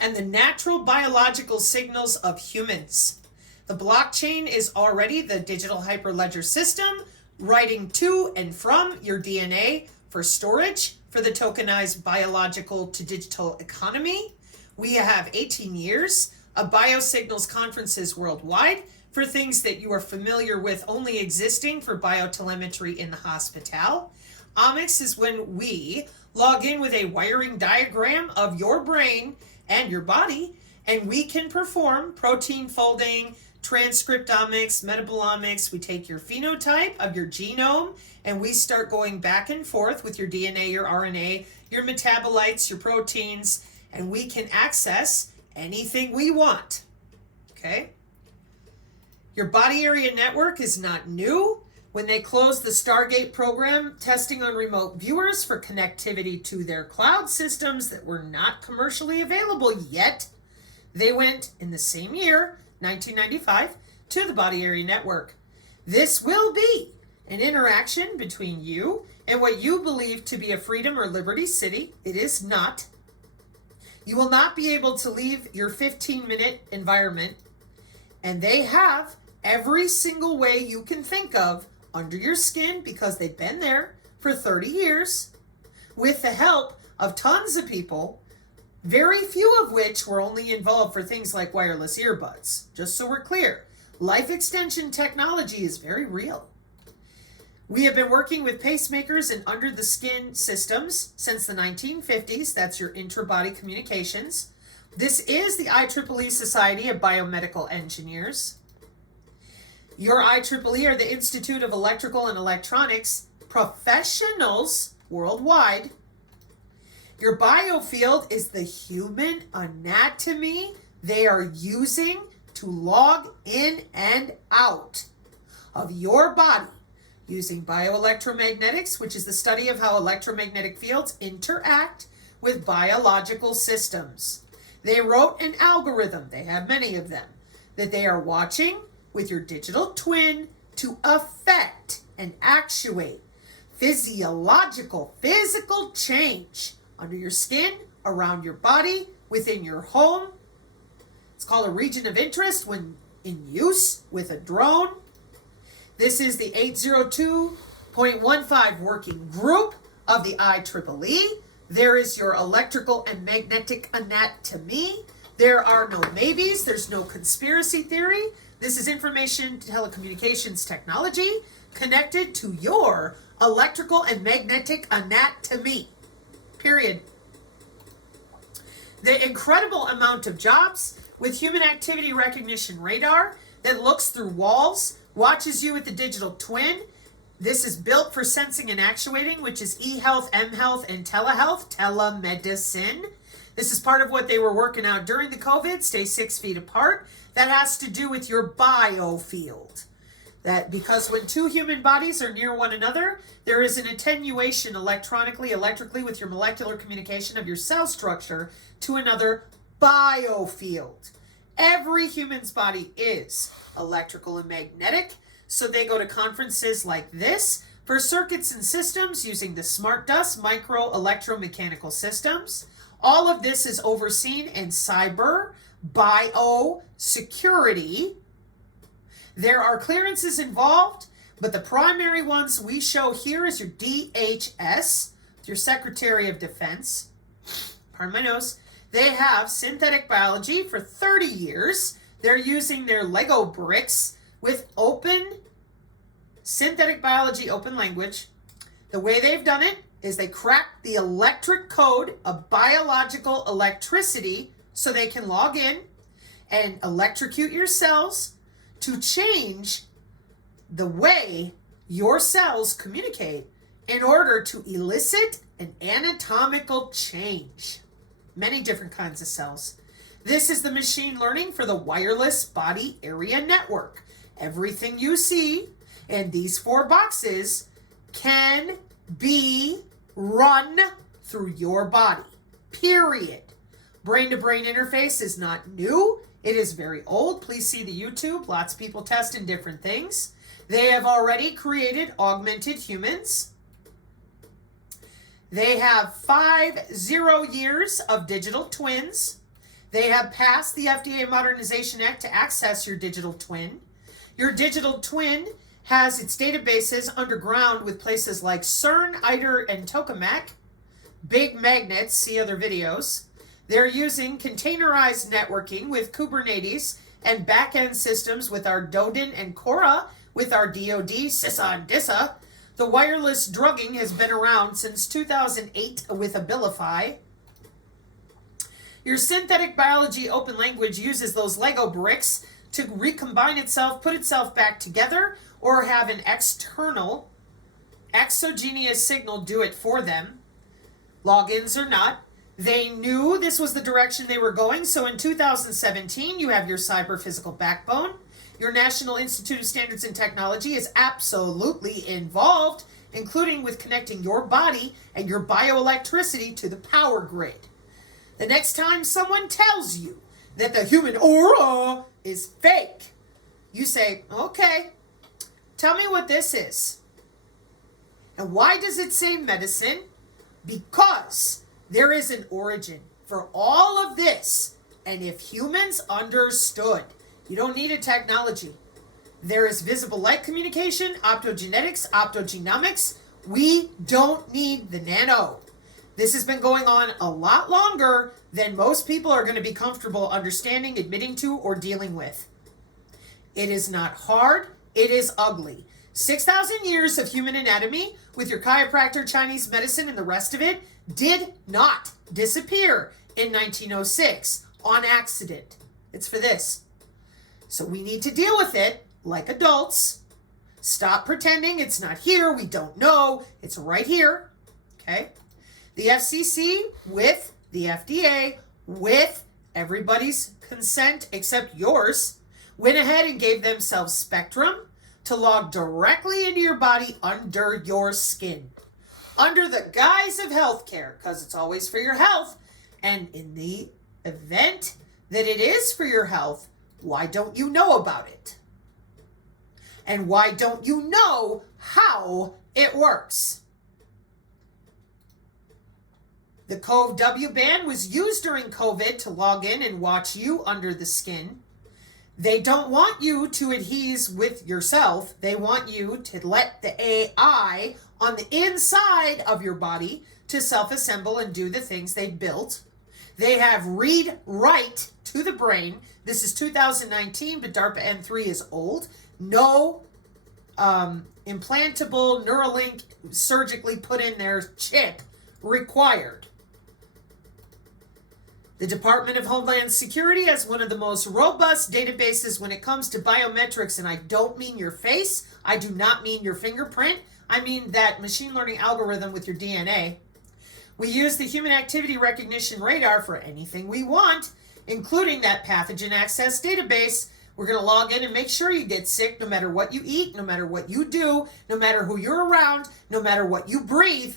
and the natural biological signals of humans. The blockchain is already the digital hyperledger system, writing to and from your DNA for storage for the tokenized biological to digital economy. We have 18 years of biosignals conferences worldwide for things that you are familiar with only existing for biotelemetry in the hospital. Omics is when we log in with a wiring diagram of your brain and your body, and we can perform protein folding, transcriptomics, metabolomics. We take your phenotype of your genome and we start going back and forth with your DNA, your RNA, your metabolites, your proteins, and we can access anything we want, okay? Your body area network is not new. When they closed the Stargate program, testing on remote viewers for connectivity to their cloud systems that were not commercially available yet, they went in the same year, 1995, to the body area network. This will be an interaction between you and what you believe to be a freedom or liberty city. It is not. You will not be able to leave your 15-minute environment, and they have every single way you can think of under your skin because they've been there for 30 years with the help of tons of people, very few of which were only involved for things like wireless earbuds. Just so we're clear, life extension technology is very real. We have been working with pacemakers and under the skin systems since the 1950s. That's your intra-body communications. This is the IEEE Society of Biomedical Engineers. Your IEEE are the Institute of Electrical and Electronics professionals worldwide. Your biofield is the human anatomy they are using to log in and out of your body using bioelectromagnetics, which is the study of how electromagnetic fields interact with biological systems. They wrote an algorithm, they have many of them, that they are watching with your digital twin to affect and actuate physical change under your skin, around your body, within your home. It's called a region of interest when in use with a drone. This is the 802.15 working group of the IEEE. There is your electrical and magnetic anatomy. There are no maybes. There's no conspiracy theory. This is information telecommunications technology connected to your electrical and magnetic anatomy. Period. The incredible amount of jobs with human activity recognition radar that looks through walls, watches you with the digital twin. This is built for sensing and actuating, which is e-health, m-health, and telehealth, telemedicine. This is part of what they were working out during the COVID, stay 6 feet apart. That has to do with your biofield. That because when two human bodies are near one another, there is an attenuation electrically with your molecular communication of your cell structure to another biofield. Every human's body is electrical and magnetic, so they go to conferences like this for circuits and systems using the smart dust micro electromechanical systems. All of this is overseen in cyber biosecurity. There are clearances involved, but the primary ones we show here is your DHS, your Secretary of Defense. Pardon my nose. They have synthetic biology for 30 years. They're using their Lego bricks with open synthetic biology, open language. The way they've done it is they crack the electric code of biological electricity so they can log in and electrocute your cells to change the way your cells communicate in order to elicit an anatomical change. Many different kinds of cells. This is the machine learning for the wireless body area network. Everything you see in these 4 boxes can be run through your body, period. Brain-to-brain interface is not new. It is very old. Please see the YouTube. Lots of people testing different things. They have already created augmented humans. They have 50 years of digital twins. They have passed the FDA Modernization Act to access your digital twin. Your digital twin has its databases underground with places like CERN, ITER, and tokamak. Big magnets, see other videos. They're using containerized networking with Kubernetes and back-end systems with our Dodin and Cora, with our DoD, CISA, and DISA. The wireless drugging has been around since 2008 with Abilify. Your synthetic biology open language uses those Lego bricks to recombine itself, put itself back together, or have an external exogenous signal do it for them. Logins or not. They knew this was the direction they were going, so in 2017, you have your cyber physical backbone. Your National Institute of Standards and Technology is absolutely involved, including with connecting your body and your bioelectricity to the power grid. The next time someone tells you that the human aura is fake, you say, okay, tell me what this is. And why does it say medicine? Because there is an origin for all of this. And if humans understood, you don't need a technology. There is visible light communication, optogenetics, optogenomics. We don't need the nano. This has been going on a lot longer than most people are going to be comfortable understanding, admitting to, or dealing with. It is not hard. It is ugly. 6,000 years of human anatomy with your chiropractor, Chinese medicine, and the rest of it did not disappear in 1906 on accident. It's for this. So we need to deal with it like adults. Stop pretending it's not here. We don't know. It's right here. Okay? The FCC with the FDA with everybody's consent except yours went ahead and gave themselves spectrum to log directly into your body under your skin. Under the guise of healthcare, because it's always for your health. And in the event that it is for your health, why don't you know about it? And why don't you know how it works? The CoV-W ban was used during COVID to log in and watch you under the skin. They don't want you to adhere with yourself. They want you to let the AI on the inside of your body to self-assemble and do the things they built. They have read-write to the brain. This is 2019, but DARPA N3 is old. No implantable Neuralink surgically put in their chip required. The Department of Homeland Security has one of the most robust databases when it comes to biometrics, and I don't mean your face. I do not mean your fingerprint. I mean that machine learning algorithm with your DNA. We use the human activity recognition radar for anything we want, including that pathogen access database. We're going to log in and make sure you get sick no matter what you eat, no matter what you do, no matter who you're around, no matter what you breathe.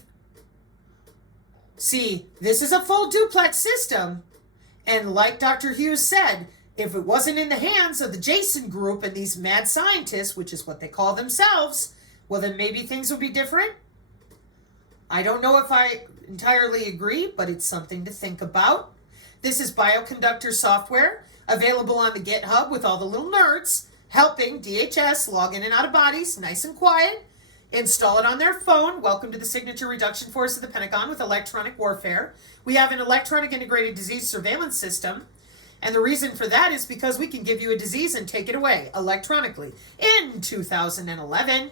See, this is a full duplex system. And like Dr. Hughes said, if it wasn't in the hands of the Jason group and these mad scientists, which is what they call themselves, well, then maybe things would be different. I don't know if I entirely agree, but it's something to think about. This is bioconductor software. Available on the GitHub with all the little nerds helping DHS log in and out of bodies nice and quiet. Install it on their phone. Welcome to the Signature Reduction Force of the Pentagon with electronic warfare. We have an electronic integrated disease surveillance system. And the reason for that is because we can give you a disease and take it away electronically. In 2011,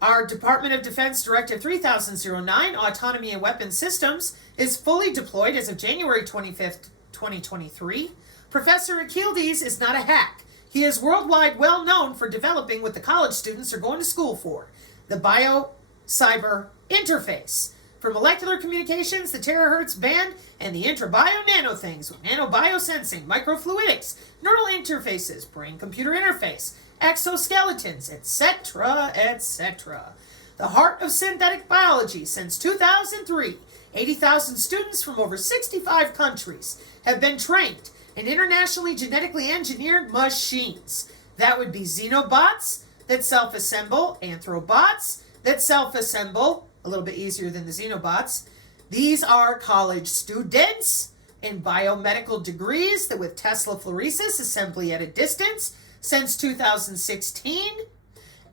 our Department of Defense Directive 3009, Autonomy and Weapons Systems, is fully deployed as of January 25th, 2023. Professor Achildes is not a hack. He is worldwide well known for developing what the college students are going to school for, the bio-cyber interface. For molecular communications, the terahertz band, and the intra-bio nano things with nano-biosensing, microfluidics, neural interfaces, brain-computer interface, exoskeletons, etc., etc. The heart of synthetic biology since 2003. 80,000 students from over 65 countries have been trained in internationally genetically engineered machines. That would be xenobots that self-assemble, anthrobots that self-assemble, a little bit easier than the xenobots. These are college students in biomedical degrees that with Tesla Fluoresis assembly at a distance since 2016.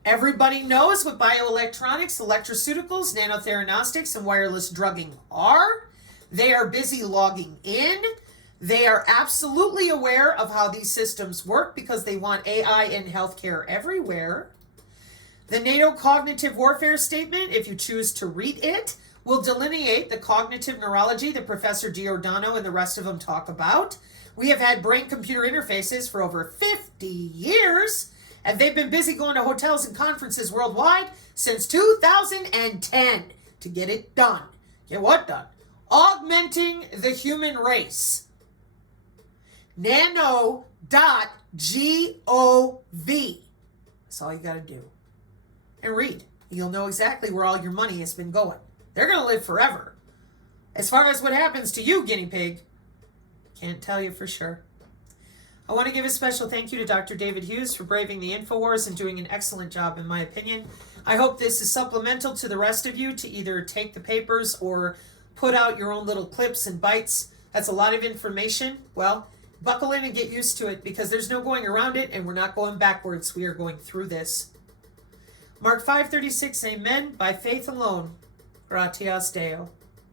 Everybody knows what bioelectronics, electroceuticals, nanotheranostics, and wireless drugging are. They are busy logging in. They are absolutely aware of how these systems work because they want AI in healthcare everywhere. The NATO Cognitive Warfare Statement, if you choose to read it, will delineate the cognitive neurology that Professor Giordano and the rest of them talk about. We have had brain-computer interfaces for over 50 years, and they've been busy going to hotels and conferences worldwide since 2010 to get it done. Get what done? Augmenting the human race. Nano.gov. That's all you got to do. And read. You'll know exactly where all your money has been going. They're going to live forever. As far as what happens to you, guinea pig, can't tell you for sure. I want to give a special thank you to Dr. David Hughes for braving the InfoWars and doing an excellent job, in my opinion. I hope this is supplemental to the rest of you to either take the papers or put out your own little clips and bites. That's a lot of information. Well, buckle in and get used to it because there's no going around it and we're not going backwards. We are going through this. Mark 5:36, amen, by faith alone. Gratias Deo.